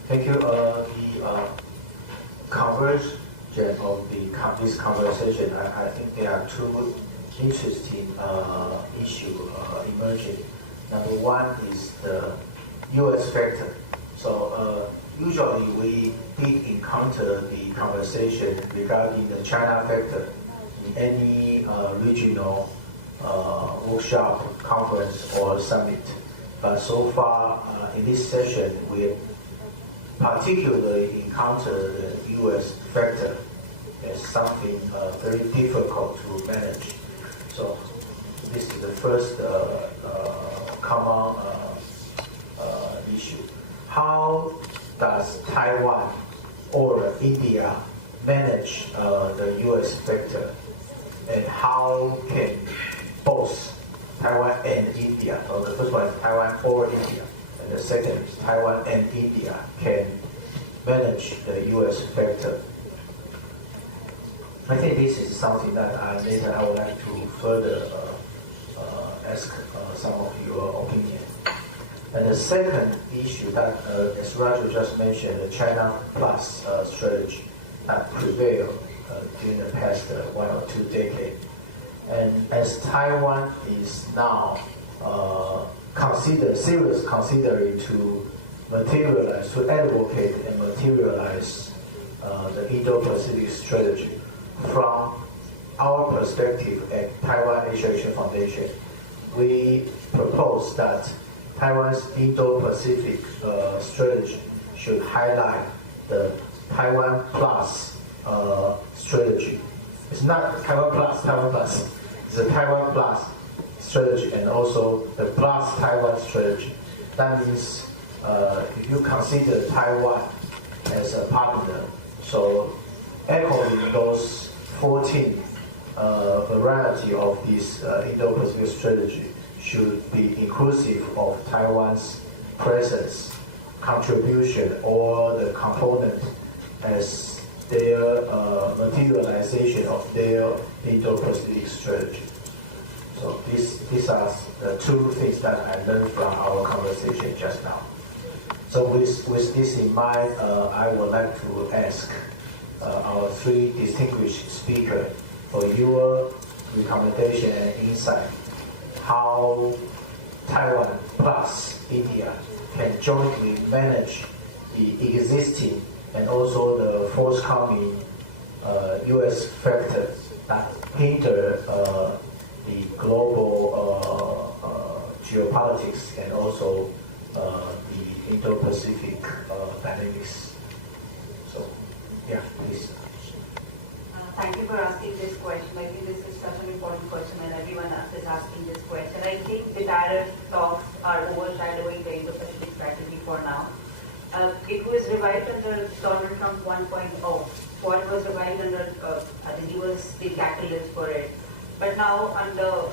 Thank you. The conversion of this conversation, I think there are two interesting issues emerging. Number one is the U.S. factor. So usually we did encounter the conversation regarding the China factor in any regional workshop, conference, or summit. But so far in this session, we particularly encountered the U.S. factor as something very difficult to manage. So this is the first common issue. How does Taiwan or India manage the U.S. factor, and how can both Taiwan and India, so the first one is Taiwan or India, and the second is Taiwan and India can manage the U.S. factor? I think this is something that later I would like to further ask some of your opinion. And the second issue that, as Roger just mentioned, the China plus strategy that prevailed during the past 1 or 2 decades. And as Taiwan is now considering to materialize, to advocate and materialize the Indo-Pacific strategy, from our perspective at Taiwan Asia Foundation, we propose that Taiwan's Indo-Pacific strategy should highlight the Taiwan plus strategy. It's not Taiwan plus. It's the Taiwan plus strategy and also the plus Taiwan strategy. That means if you consider Taiwan as a partner, so echoing those 14 variety of this Indo-Pacific strategy should be inclusive of Taiwan's presence, contribution, or the component as their materialization of their Indo-Pacific strategy. So these are the two things that I learned from our conversation just now. So with this in mind, I would like to ask our 3 distinguished speakers for your recommendation and insight how Taiwan plus India can jointly manage the existing and also the forthcoming U.S. factors that hinder the global geopolitics and also the Indo-Pacific dynamics. So, yeah, please. Thank you for asking this question. I think this is such an important question and everyone is asking this question. I think the tariff talks are overshadowing the Indo-Pacific strategy for now. It was revived under Donald Trump 1.0. What was revived under, I think he was the catalyst for it. But now under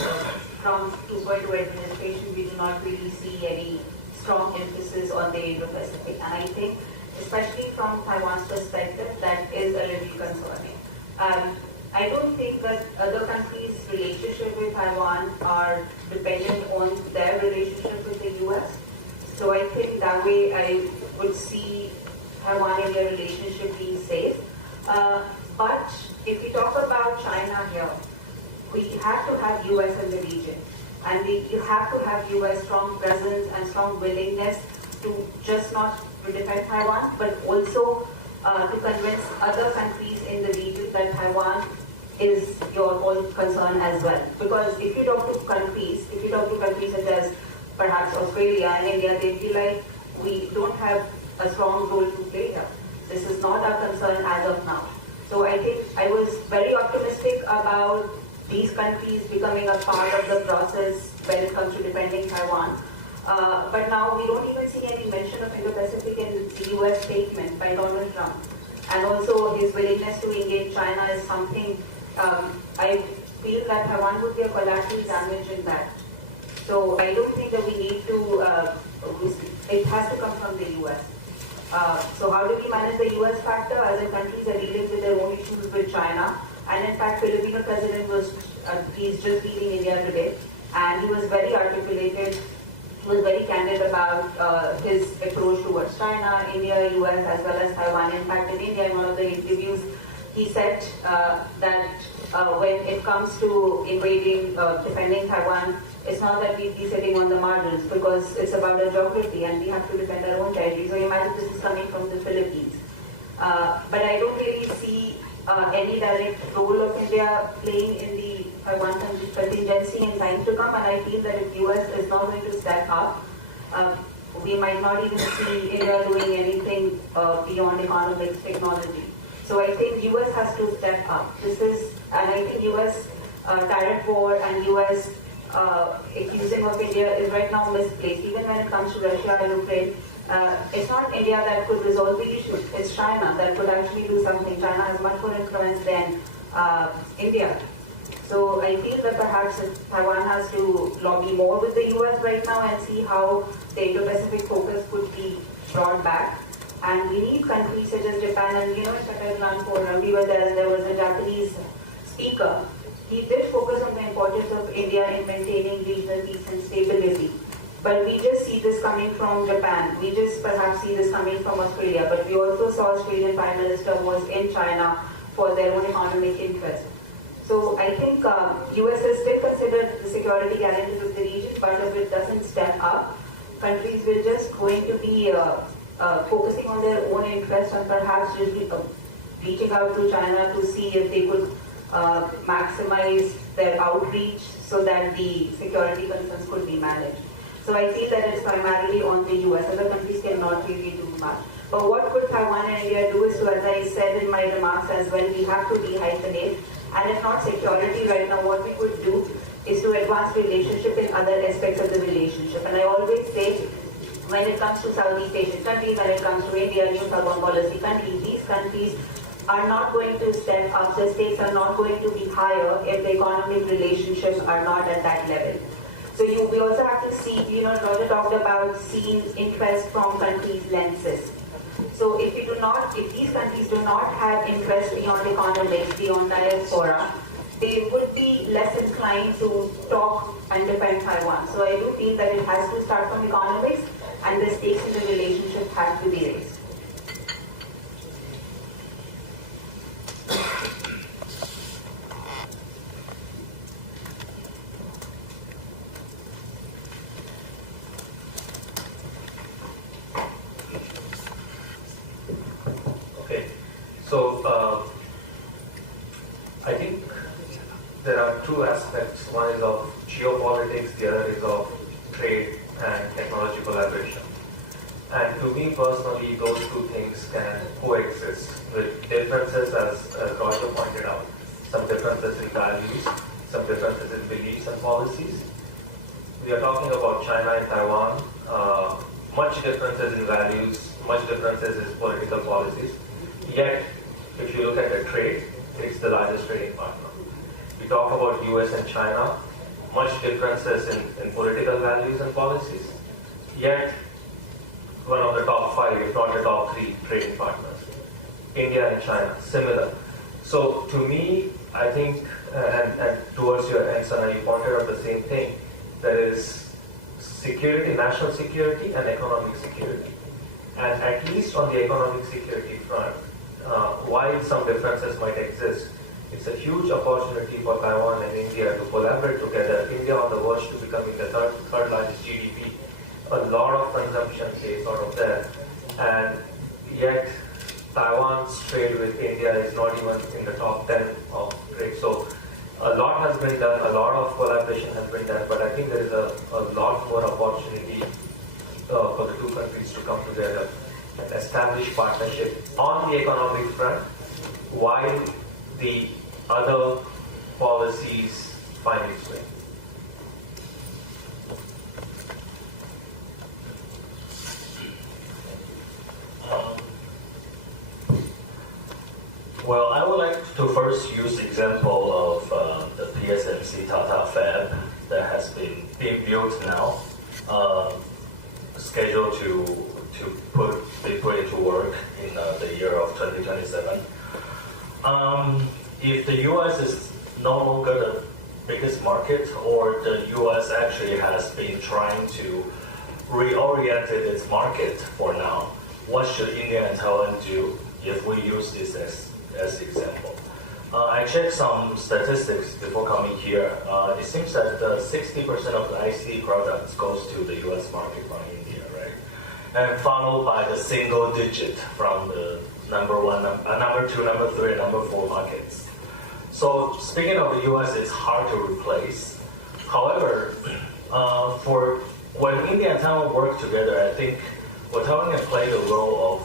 Trump 2.0 administration, we do not really see any strong emphasis on the Indo-Pacific. And I think, especially from Taiwan's perspective, that is a little concerning. I don't think that other countries' relationship with Taiwan are dependent on their relationship with the U.S. So I think that way I would see Taiwan and their relationship being safe. But if we talk about China here, we have to have U.S. in the region. And you have to have U.S. strong presence and strong willingness to just not to defend Taiwan, but also to convince other countries in the region that Taiwan is your own concern as well. Because if you talk to countries such as perhaps Australia and India, they feel like we don't have a strong role to play here. This is not our concern as of now. So I think I was very optimistic about these countries becoming a part of the process when it comes to defending Taiwan. But now we don't even see any mention of Indo-Pacific in the US statement by Donald Trump. And also his willingness to engage China is something I feel that Taiwan would be a collateral damage in that. So I don't think that we need to, it has to come from the US. So how do we manage the US factor? As in countries are dealing with their own issues with China. And in fact, Filipino president was, he's just leaving India today. And he was very articulated, he was very candid about his approach towards China, India, US, as well as Taiwan. In fact, in India, in one of the interviews, he said that when it comes to invading, defending Taiwan, it's not that we'd be sitting on the margins, because it's about our geography and we have to defend our own territory. So imagine this is coming from the Philippines. But I don't really see any direct role of India playing in the Taiwan contingency in times to come, and I feel that if US is not going to step up, we might not even see India doing anything beyond economics, technology. So I think US has to step up. And I think US tariff war and US accusing of India is right now misplaced. Even when it comes to Russia and Ukraine, it's not India that could resolve the issue. It's China that could actually do something. China has much more influence than India. So I feel that perhaps Taiwan has to lobby more with the US right now and see how the Indo-Pacific focus could be brought back. And we need countries such as Japan, and in Japan Forum, we were there was a Japanese speaker. He did focus on the importance of India in maintaining regional peace and stability. But we just see this coming from Japan. We just perhaps see this coming from Australia. But we also saw Australian Prime Minister was in China for their own economic interest. So I think US is still considered the security guarantors of the region, but if it doesn't step up, countries will just going to be focusing on their own interests and perhaps just be reaching out to China to see if they could maximize their outreach so that the security concerns could be managed. So I feel that it's primarily on the US. Other countries cannot really do much. But what could Taiwan and India do is to, as I said in my remarks as well, we have to dehyphenate. And if not security right now, what we could do is to advance relationship in other aspects of the relationship. And I always say, when it comes to Southeast Asian countries, when it comes to India, new Southern policy countries, these countries are not going to step up. The stakes are not going to be higher if the economic relationships are not at that level. So we also have to see, Roger talked about seeing interest from countries' lenses. So if these countries do not have interest beyond economics, beyond diaspora, they would be less inclined to talk and defend Taiwan. So I do feel that it has to start from economics, and the stakes in the relationship have to be raised. So I think there are two aspects. One is of geopolitics, the other is of trade and technology collaboration. And to me personally, those two things can coexist with differences, as Roger pointed out. Some differences in values, some differences in beliefs and policies. We are talking about China and Taiwan, much differences in values, much differences in political policies. Yet, if you look at the trade, it's the largest trading partner. We talk about US and China, much differences in political values and policies. Yet, one of the top 5, if not the top 3 trading partners. India and China, similar. So to me, I think, and towards your end, Sana, you pointed out the same thing. There is security, national security and economic security. And at least on the economic security front, while some differences might exist, it's a huge opportunity for Taiwan and India to collaborate together. India on the verge to becoming the third largest GDP. A lot of consumption plays out of there. And yet, Taiwan's trade with India is not even in the top 10 of trade. So a lot has been done, a lot of collaboration has been done, but I think there is a lot more opportunity for the two countries to come together and establish partnership on the economic front while the other policies find its way. Well, I would like to first use the example of the PSMC Tata Fab that has been being built now, scheduled to be put into work in the year of 2027. If the U.S. is no longer the biggest market, or the U.S. actually has been trying to reorient its market for now, what should India and Taiwan do if we use this as example? I checked some statistics before coming here. It seems that 60% of the IC products goes to the U.S. market from India, right? And followed by the single digit from the number 2, number 3, and number 4 markets. So speaking of the U.S., it's hard to replace. However, for when India and Taiwan work together, I think Taiwan can play the role of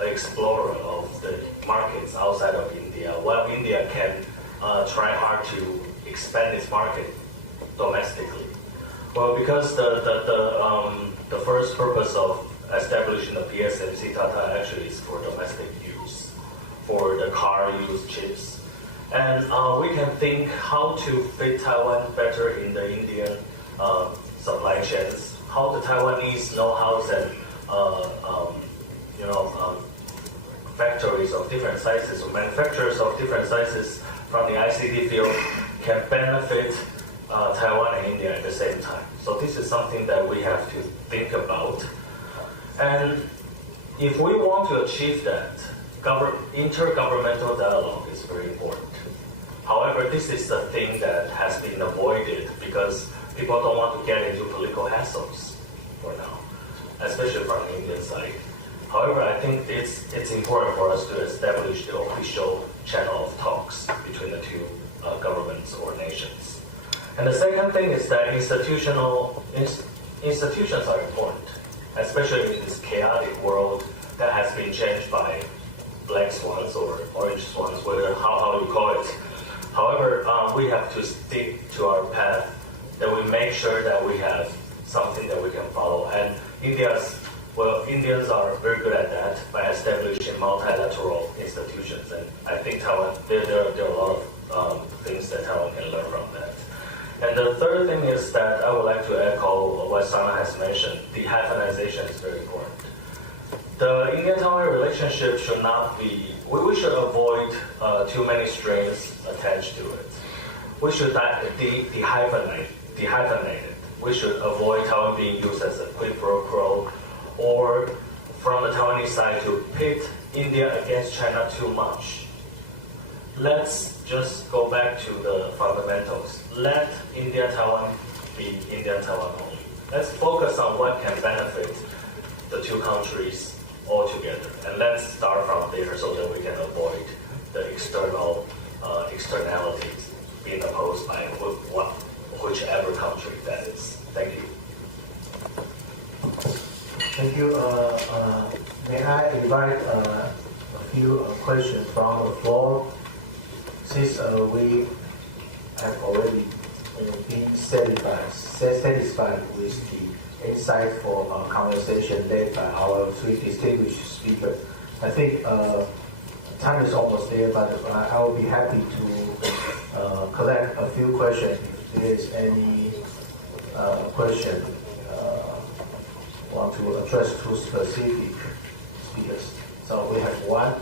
an explorer of the markets outside of India, while India can try hard to expand its market domestically. Well, because the first purpose of establishing the PSMC Tata actually is for domestic use, for the car use chips. And we can think how to fit Taiwan better in the Indian supply chains, how the Taiwanese know-hows and factories of different sizes, or manufacturers of different sizes from the ICT field can benefit Taiwan and India at the same time. So this is something that we have to think about. And if we want to achieve that, intergovernmental dialogue is very important. However, this is the thing that has been avoided because people don't want to get into political hassles for now, especially from the Indian side. However, I think it's important for us to establish the official channel of talks between the two governments or nations. And the second thing is that institutions are important, especially in this chaotic world that has been changed by black swans or orange swans, whatever how you call it. However, we have to stick to our path, that we make sure that we have something that we can follow. And Indians are very good at that by establishing multilateral institutions. And I think Taiwan, there are a lot of things that Taiwan can learn from that. And the third thing is that I would like to echo what Sana has mentioned. De-hyphenization is very important. The India-Taiwan relationship should not be, we should avoid too many strings attached to it. We should de-hyphenate it. We should avoid Taiwan being used as a quid pro quo, or from the Taiwanese side to pit India against China too much. Let's just go back to the fundamentals. Let India-Taiwan be India-Taiwan only. Let's focus on what can benefit the two countries all together. And let's start from there so that we can avoid the externalities being opposed by whichever country that is. Thank you. Thank you. May I invite a few questions from the floor? Since we have already been satisfied with the insightful conversation led by our three distinguished speakers, I think time is almost there, but I will be happy to collect a few questions if there is any question want to address to specific speakers. So we have one.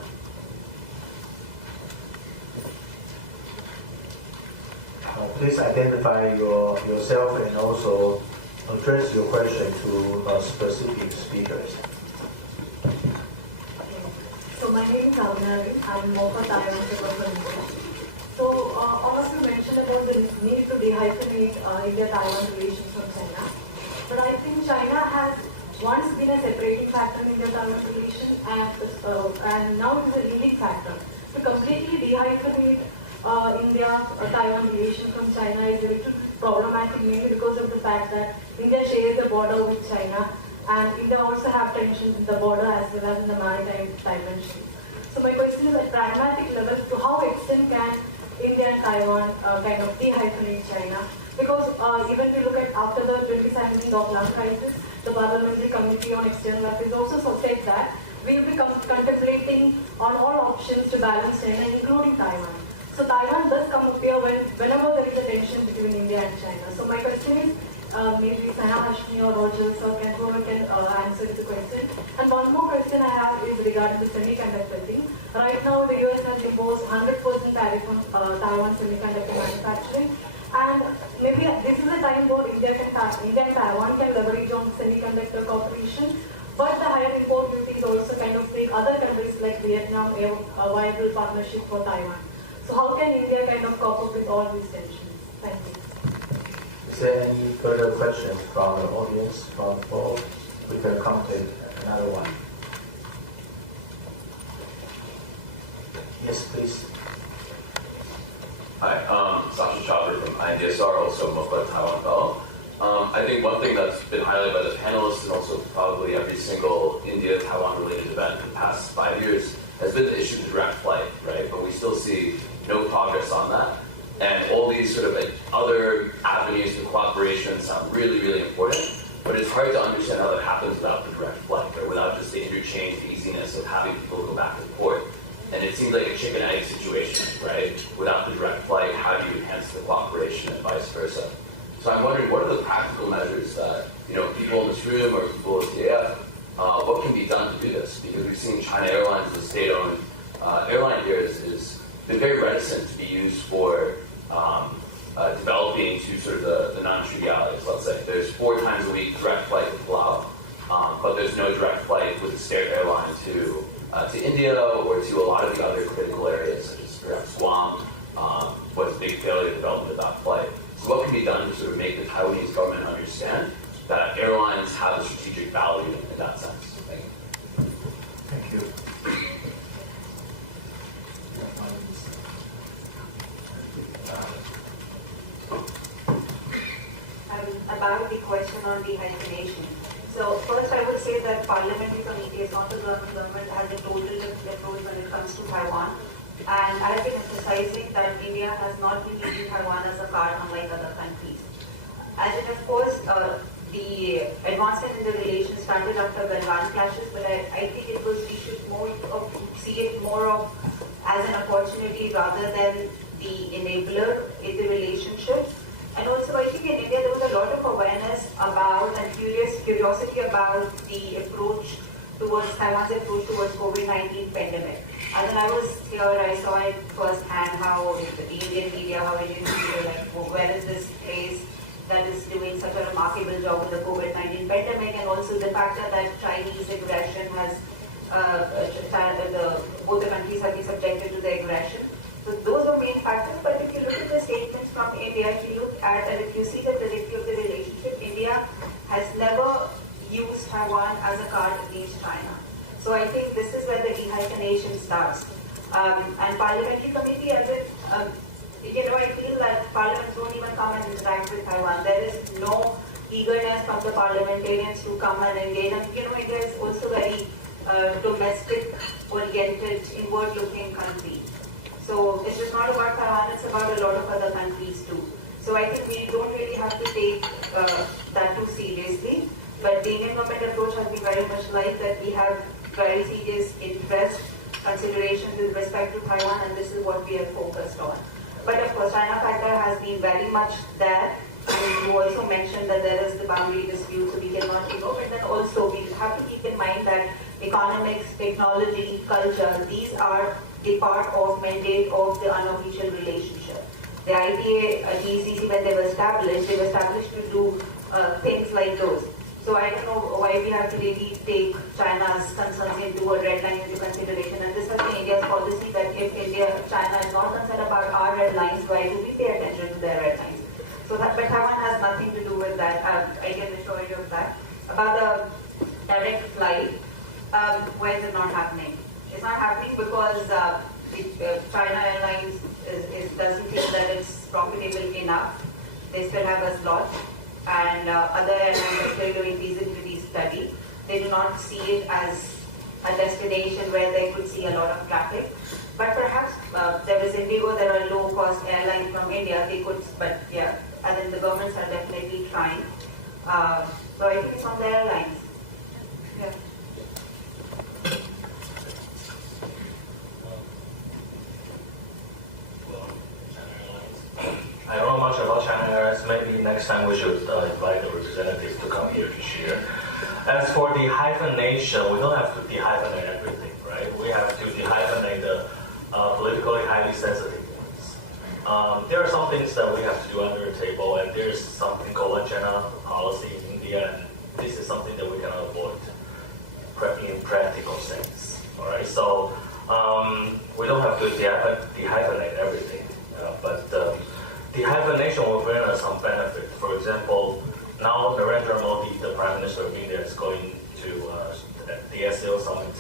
Please identify yourself and also address your question to specific speakers. So my name is Avnari. I'm more for Taiwan. So all of you mentioned about the need to de-hyphenate India-Taiwan relations from China. But I think China has once been a separating factor in India-Taiwan relations and now is a leading factor. To completely de-hyphenate India-Taiwan relations from China is a little problematic, mainly because of the fact that India shares the border with China, and India also have tensions in the border as well as in the maritime dimension. So my question is, at pragmatic level, to how extent can India and Taiwan kind of de-hyphenate China? Because even if we look at after the 2017 Dockland crisis, the Parliamentary Committee on External Affairs also said that we will be contemplating on all options to balance China, including Taiwan. So Taiwan does come whenever there is a tension between India and China. So my question is, maybe Sana, Ashmi or Roger, sir, whoever can answer the question. And one more question I have is regarding the semiconductor thing. Right now, the US has imposed 100% tariff on Taiwan semiconductor manufacturing. And maybe this is a time where India and Taiwan can leverage on semiconductor cooperation. But the higher import duties also kind of make other countries like Vietnam a viable partnership for Taiwan. So how can India kind of cope up with all these tensions? Thank you. Is there any further questions from the audience, from the floor? We can come to another one. Yes, please. Hi, Sasha Chopper from IDSR, also Mokla Taiwan Fellow. I think one thing that's been highlighted by the panelists and also probably every single India-Taiwan related event in the past 5 years has been the issue of direct flight, right? But we still see no progress on that. And all these sort of like other avenues for cooperation sound really, really important, but it's hard to understand how that happens without the direct flight, or without just the interchange, the easiness of having people go back and forth. And it seems like a chicken and egg situation, right? Without the direct flight, how do you enhance the cooperation and vice versa? So I'm wondering, what are the practical measures that, people in this room or people at TAF, what can be done to do this? Because we've seen China Airlines, the state-owned airline here, is been very reticent to be used for developing to sort of the non-trivialities. Let's say there's 4 times a week direct flight to Palau, but there's no direct flight with the state airline to India or to a lot of the other critical areas, such as perhaps Guam, was a big failure development of that flight. So what can be done to sort of make the Taiwanese government understand that airlines have a strategic value in that sense? Thank you. Thank you. About the question on dehyphenation. So first I would say that parliamentary committee is not the government has a total different approach when it comes to Taiwan. And I have been emphasizing that India has not been using Taiwan as a card unlike other countries. As in, of course, the advancement in the relations started after the land clashes, but I think we should see it more of as an opportunity rather than the enabler in the relationship. And also, I think in India there was a lot of awareness about and curiosity about the approach towards Taiwan's approach towards COVID-19 pandemic. And when I was here, I saw it firsthand how the Indian media, how Indian media like, where is this place that is doing such a remarkable job with the COVID-19 pandemic, and also the fact that Chinese aggression has, both the countries have been subjected to the aggression. So those are main factors, but if you look at the statements from India, if you look at and if you see the trajectory of the relationship, India has never used Taiwan as a card against China. So I think this is where the dehyphenation starts. And parliamentary committee, as it, I feel that parliaments don't even come and interact with Taiwan. There is no eagerness from the parliamentarians to come and engage. And India is also very domestic-oriented, inward-looking country. So it's just not about Taiwan, it's about a lot of other countries too. So I think we don't really have to take that too seriously. But the Indian government approach has been very much like that we have very serious interest, considerations with respect to Taiwan, and this is what we are focused on. But of course, China factor has been very much there. And you also mentioned that there is the boundary dispute, so we cannot ignore it. And also, we have to keep in mind that economics, technology, culture, these are the part of mandate of the unofficial relationship. The ITA, TCC, when they were established to do things like those. So I don't know why we have to really take China's concerns into a red line into consideration. And this has been India's policy that if China is not concerned about our red lines, why do we pay attention to their red lines? So that, but Taiwan has nothing to do with that. I can assure you of that. About the direct flight, why is it not happening? It's not happening because China Airlines doesn't feel that it's profitable enough. They still have a slot, and other airlines are still doing feasibility study. They do not see it as a destination where they could see a lot of traffic. But perhaps there is Indigo, there are low-cost airlines from India. They could, but yeah, and then the governments are definitely trying. So I think it's on the airlines. Yeah. next time we should invite the representatives to come here to share. As for the hyphenation, we don't have to dehyphenate everything, right? We have to dehyphenate the politically highly sensitive ones. There are some things that we have to do under the table, and there's something called Vajana policy in India, and this is something that we cannot avoid in practical sense. All right, so we don't have to dehyphenate everything, but dehyphenation will bring us some benefit. For example, now Narendra Modi, the Prime Minister of India, is going to the SAO summit,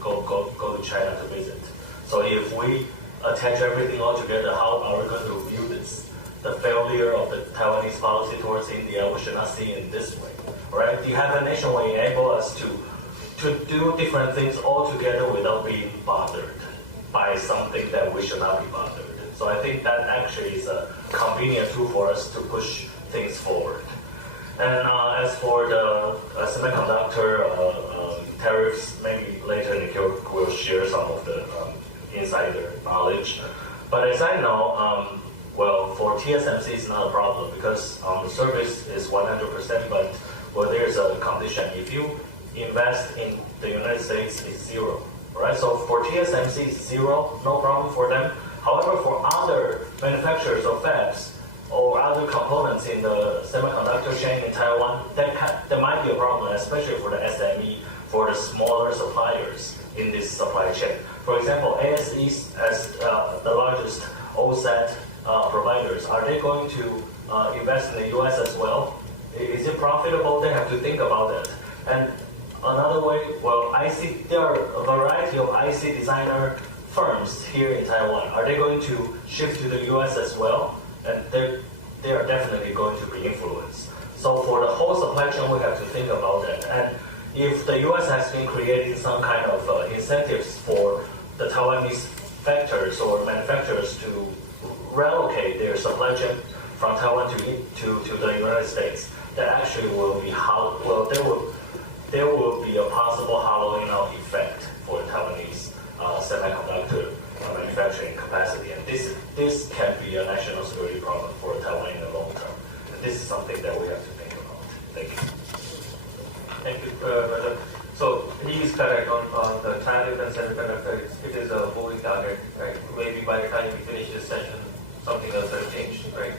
go to China to visit. So if we attach everything all together, how are we going to view this? The failure of the Taiwanese policy towards India, we should not see it in this way, right? Dehyphenation will enable us to do different things all together without being bothered by something that we should not be bothered. So I think that actually is a convenient tool for us to push things forward. And as for the semiconductor tariffs, maybe later Nikhil will share some of the insider knowledge. But as I know, well, for TSMC it's not a problem because the service is 100%, but well, there's a condition. If you invest in the United States, it's zero, right? So for TSMC, it's zero, no problem for them. However, for other manufacturers of fabs or other components in the semiconductor chain in Taiwan, there might be a problem, especially for the SME, for the smaller suppliers in this supply chain. For example, ASE as the largest OSAT providers, are they going to invest in the US as well? Is it profitable? They have to think about that. And another way, well, there are a variety of IC designer firms here in Taiwan. Are they going to shift to the US as well? And they are definitely going to be influenced. So for the whole supply chain, we have to think about that. And if the US has been creating some kind of incentives for the Taiwanese factors or manufacturers to relocate their supply chain from Taiwan to the United States, that actually will be there will be a possible hollowing out effect for Taiwanese semiconductor manufacturing capacity, and this can be a national security problem for Taiwan in the long term. And this is something that we have to think about. Thank you. Thank you, brother. So he is correct on the tariff and semiconductor. It is a moving target, right? Maybe by the time we finish this session, something else will change, right?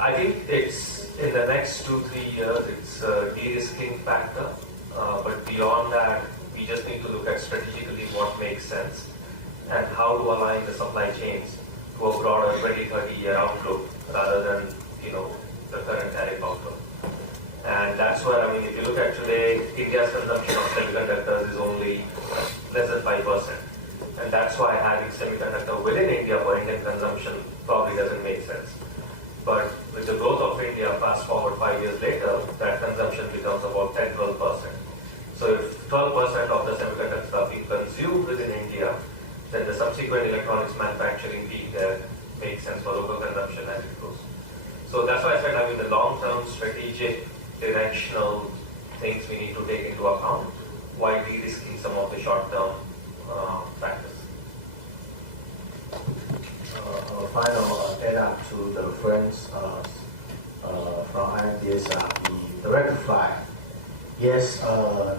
I think it's in the next 2-3 years, it's a de-risking factor. But beyond that, we just need to look at strategically what makes sense and how to align the supply chains to a broader 20-30 year outlook rather than, the current tariff outlook. And that's where, if you look at today, India's consumption of semiconductors is only less than 5%. And that's why having semiconductor within India for Indian consumption probably doesn't make sense. But with the growth of India, fast forward 5 years later, that consumption becomes about 10-12%. So if 12% of the semiconductors are being consumed within India, then the subsequent electronics manufacturing being there makes sense for local consumption as it goes. So that's why I said, the long-term strategic directional things we need to take into account while de-risking some of the short-term factors. Final add-up to the friends from IMDSR, the direct flight. Yes,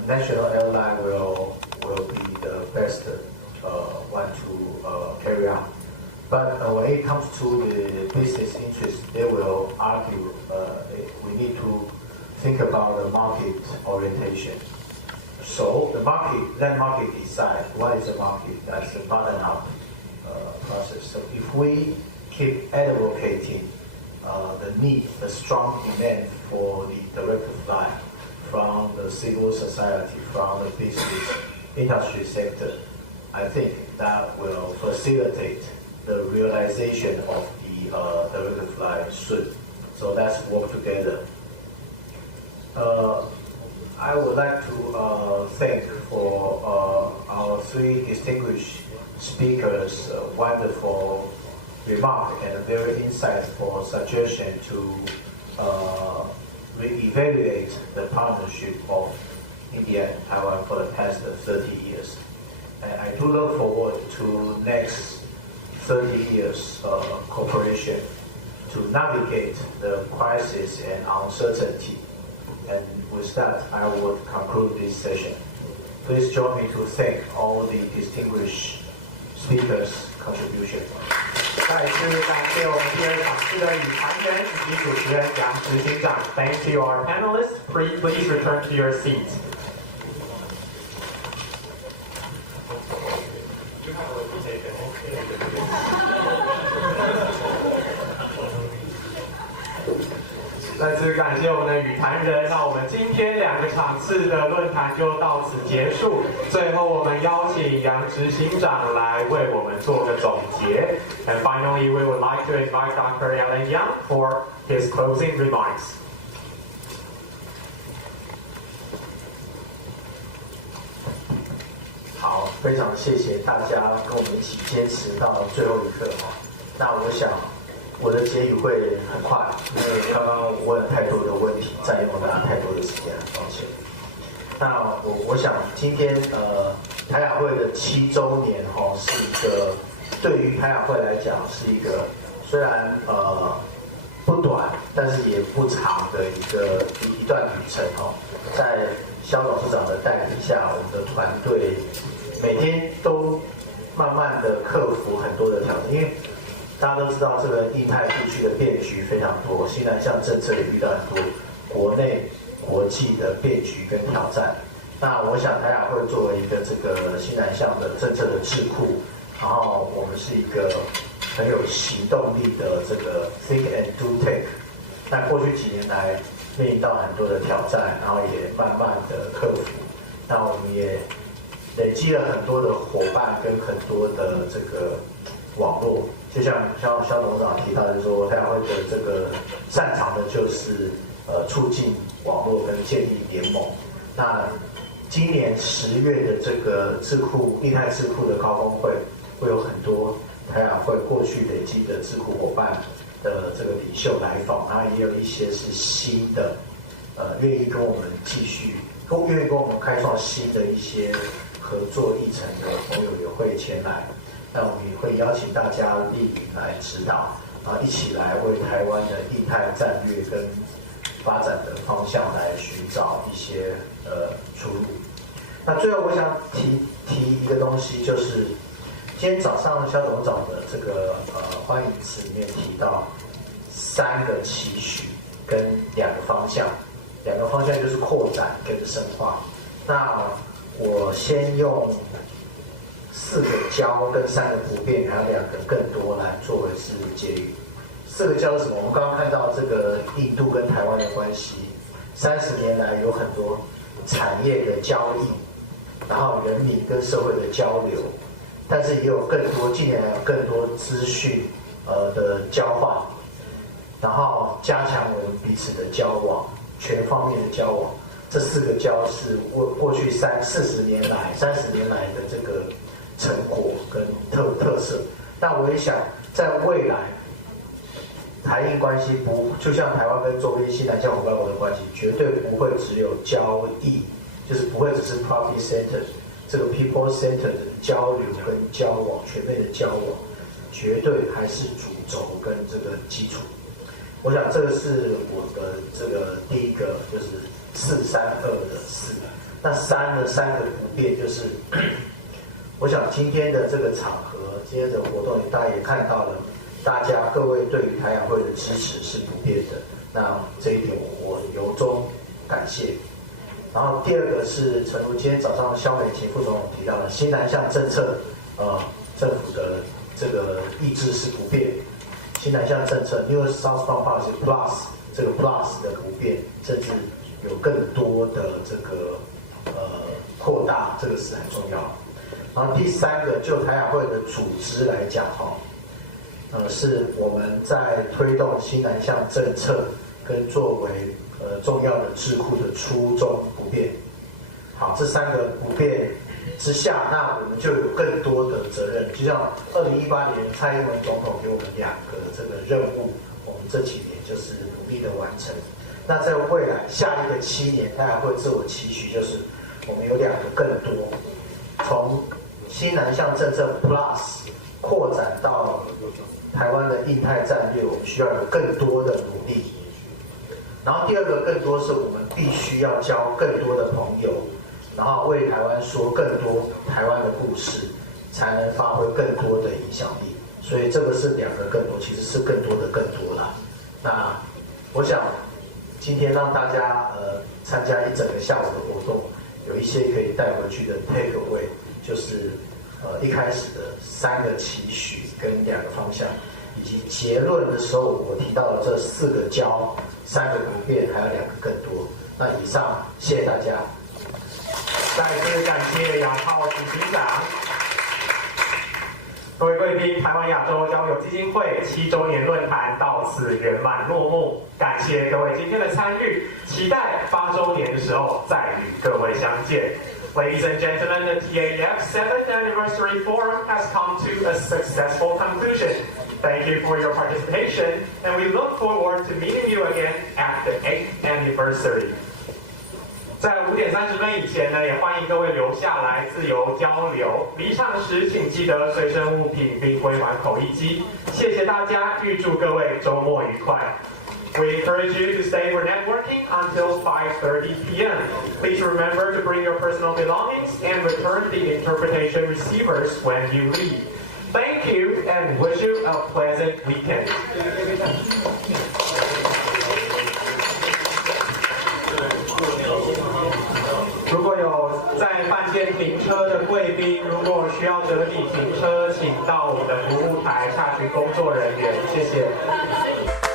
national airline will be the best one to carry out. But when it comes to the business interest, they will argue we need to think about the market orientation. So that market decide what is the market. That's the bottom-up process. So if we keep advocating the strong demand for the direct flight from the civil society, from the business industry sector, I think that will facilitate the realization of the direct flight soon. So let's work together. I would like to thank for our three distinguished speakers, wonderful remark and very insightful suggestion to re-evaluate the partnership of India and Taiwan for the past 30 years. And I do look forward to next 30 years cooperation to navigate the crisis and uncertainty. And with that, I will conclude this session. Please join me to thank all the distinguished speakers' contribution. 再次感谢我们第二场次的与谈人以及主持人杨执行长。Thanks to our panelists. Please return to your seats. 再次感谢我们的与谈人，那我们今天2个场次的论坛就到此结束。最后，我们邀请杨执行长来为我们做个总结。And finally, we would like to invite Dr. Alan Yang for his closing remarks. 好，非常谢谢大家跟我们一起坚持到最后一刻哈。那我想我的结语会很快，因为刚刚我问了太多的问题，占用了大家太多的时间，抱歉。那我想今天台亚会的7周年哈，是一个对于台亚会来讲是一个虽然不短，但是也不长的一段旅程哈。在萧董事长的带领下，我们的团队每天都慢慢的克服很多的挑战，因为大家都知道这个印太地区的变局非常多，新南向政策也遇到很多国内国际的变局跟挑战。那我想台亚会作为一个这个新南向的政策的智库，然后我们是一个很有行动力的这个 think and do take。那过去几年来面临到很多的挑战，然后也慢慢的克服。那我们也累积了很多的伙伴跟很多的这个网络。就像萧董事长提到，就是说台亚会的这个擅长的就是促进网络跟建立联盟。那今年10月的这个印太智库的高峰会，会有很多台亚会过去累积的智库伙伴的这个领袖来访，然后也有一些是新的，愿意跟我们继续，愿意跟我们开创新的一些合作议程的朋友也会前来。那我们也会邀请大家莅临来指导，然后一起来为台湾的印太战略跟发展的方向来寻找一些出路。那最后我想提一个东西，就是今天早上萧董事长的这个欢迎词里面提到3个期许跟2个方向，2个方向就是扩展跟深化。那我先用4个交跟3个不变，还有2个更多来作为是结语。4个交是什么？我们刚刚看到这个印度跟台湾的关系，30年来有很多产业的交易，然后人民跟社会的交流，但是也有更多近年来有更多资讯的交换，然后加强我们彼此的交往，全方面的交往。这4个交是过去30年来的这个成果跟特色。那我也想在未来台印关系就像台湾跟周边新南向伙伴国的关系，绝对不会只有交易，就是不会只是 profit center， 这个 people center 的交流跟交往，全面的交往，绝对还是主轴跟这个基础。我想这个是我的这个第一个，就是432的4。那3个不变，就是我想今天的这个场合，今天的活动，大家也看到了，各位对于台亚会的支持是不变的。那这一点我由衷感谢。然后第2个是，诚如今天早上萧美琴副总统提到的，新南向政策，政府的这个意志是不变。新南向政策 New Southbound Policy Plus 这个 Plus 的不变，甚至有更多的这个扩大，这个是很重要的。然后第3个，就台亚会的组织来讲是我们在推动新南向政策跟作为重要的智库的初衷不变。好，这3个不变之下，那我们就有更多的责任。就像2018年蔡英文总统给我们2个这个任务，我们这几年就是努力的完成。那在未来下一个7年，台亚会自我期许就是我们有2个更多，从新南向政策 Plus 扩展到台湾的印太战略，我们需要有更多的努力。然后第二个更多是我们必须要交更多的朋友，然后为台湾说更多台湾的故事，才能发挥更多的影响力。所以这个是两个更多，其实是更多的更多啦。那我想今天让大家参加一整个下午的活动，有一些可以带回去的 take away， 就是一开始的3个期许跟2个方向，以及结论的时候我提到了这4个交，3个不变，还有2个更多。那以上，谢谢大家。再次感谢杨浩执行长。各位贵宾，台湾亚洲交流基金会7周年论坛到此圆满落幕，感谢各位今天的参与，期待8周年的时候再与各位相见。Ladies and gentlemen, the TAF 7th Anniversary Forum has come to a successful conclusion. Thank you for your participation, and we look forward to meeting you again at the 8th anniversary. 在5点30分以前呢，也欢迎各位留下来自由交流。离场时请记得随身物品并归还口译机。谢谢大家，预祝各位周末愉快。We encourage you to stay for networking until 5:30 p.m. Please remember to bring your personal belongings and return the interpretation receivers when you leave. Thank you and wish you a pleasant weekend. 如果有在饭店停车的贵宾，如果需要折抵停车，请到我们的服务台洽询工作人员。谢谢。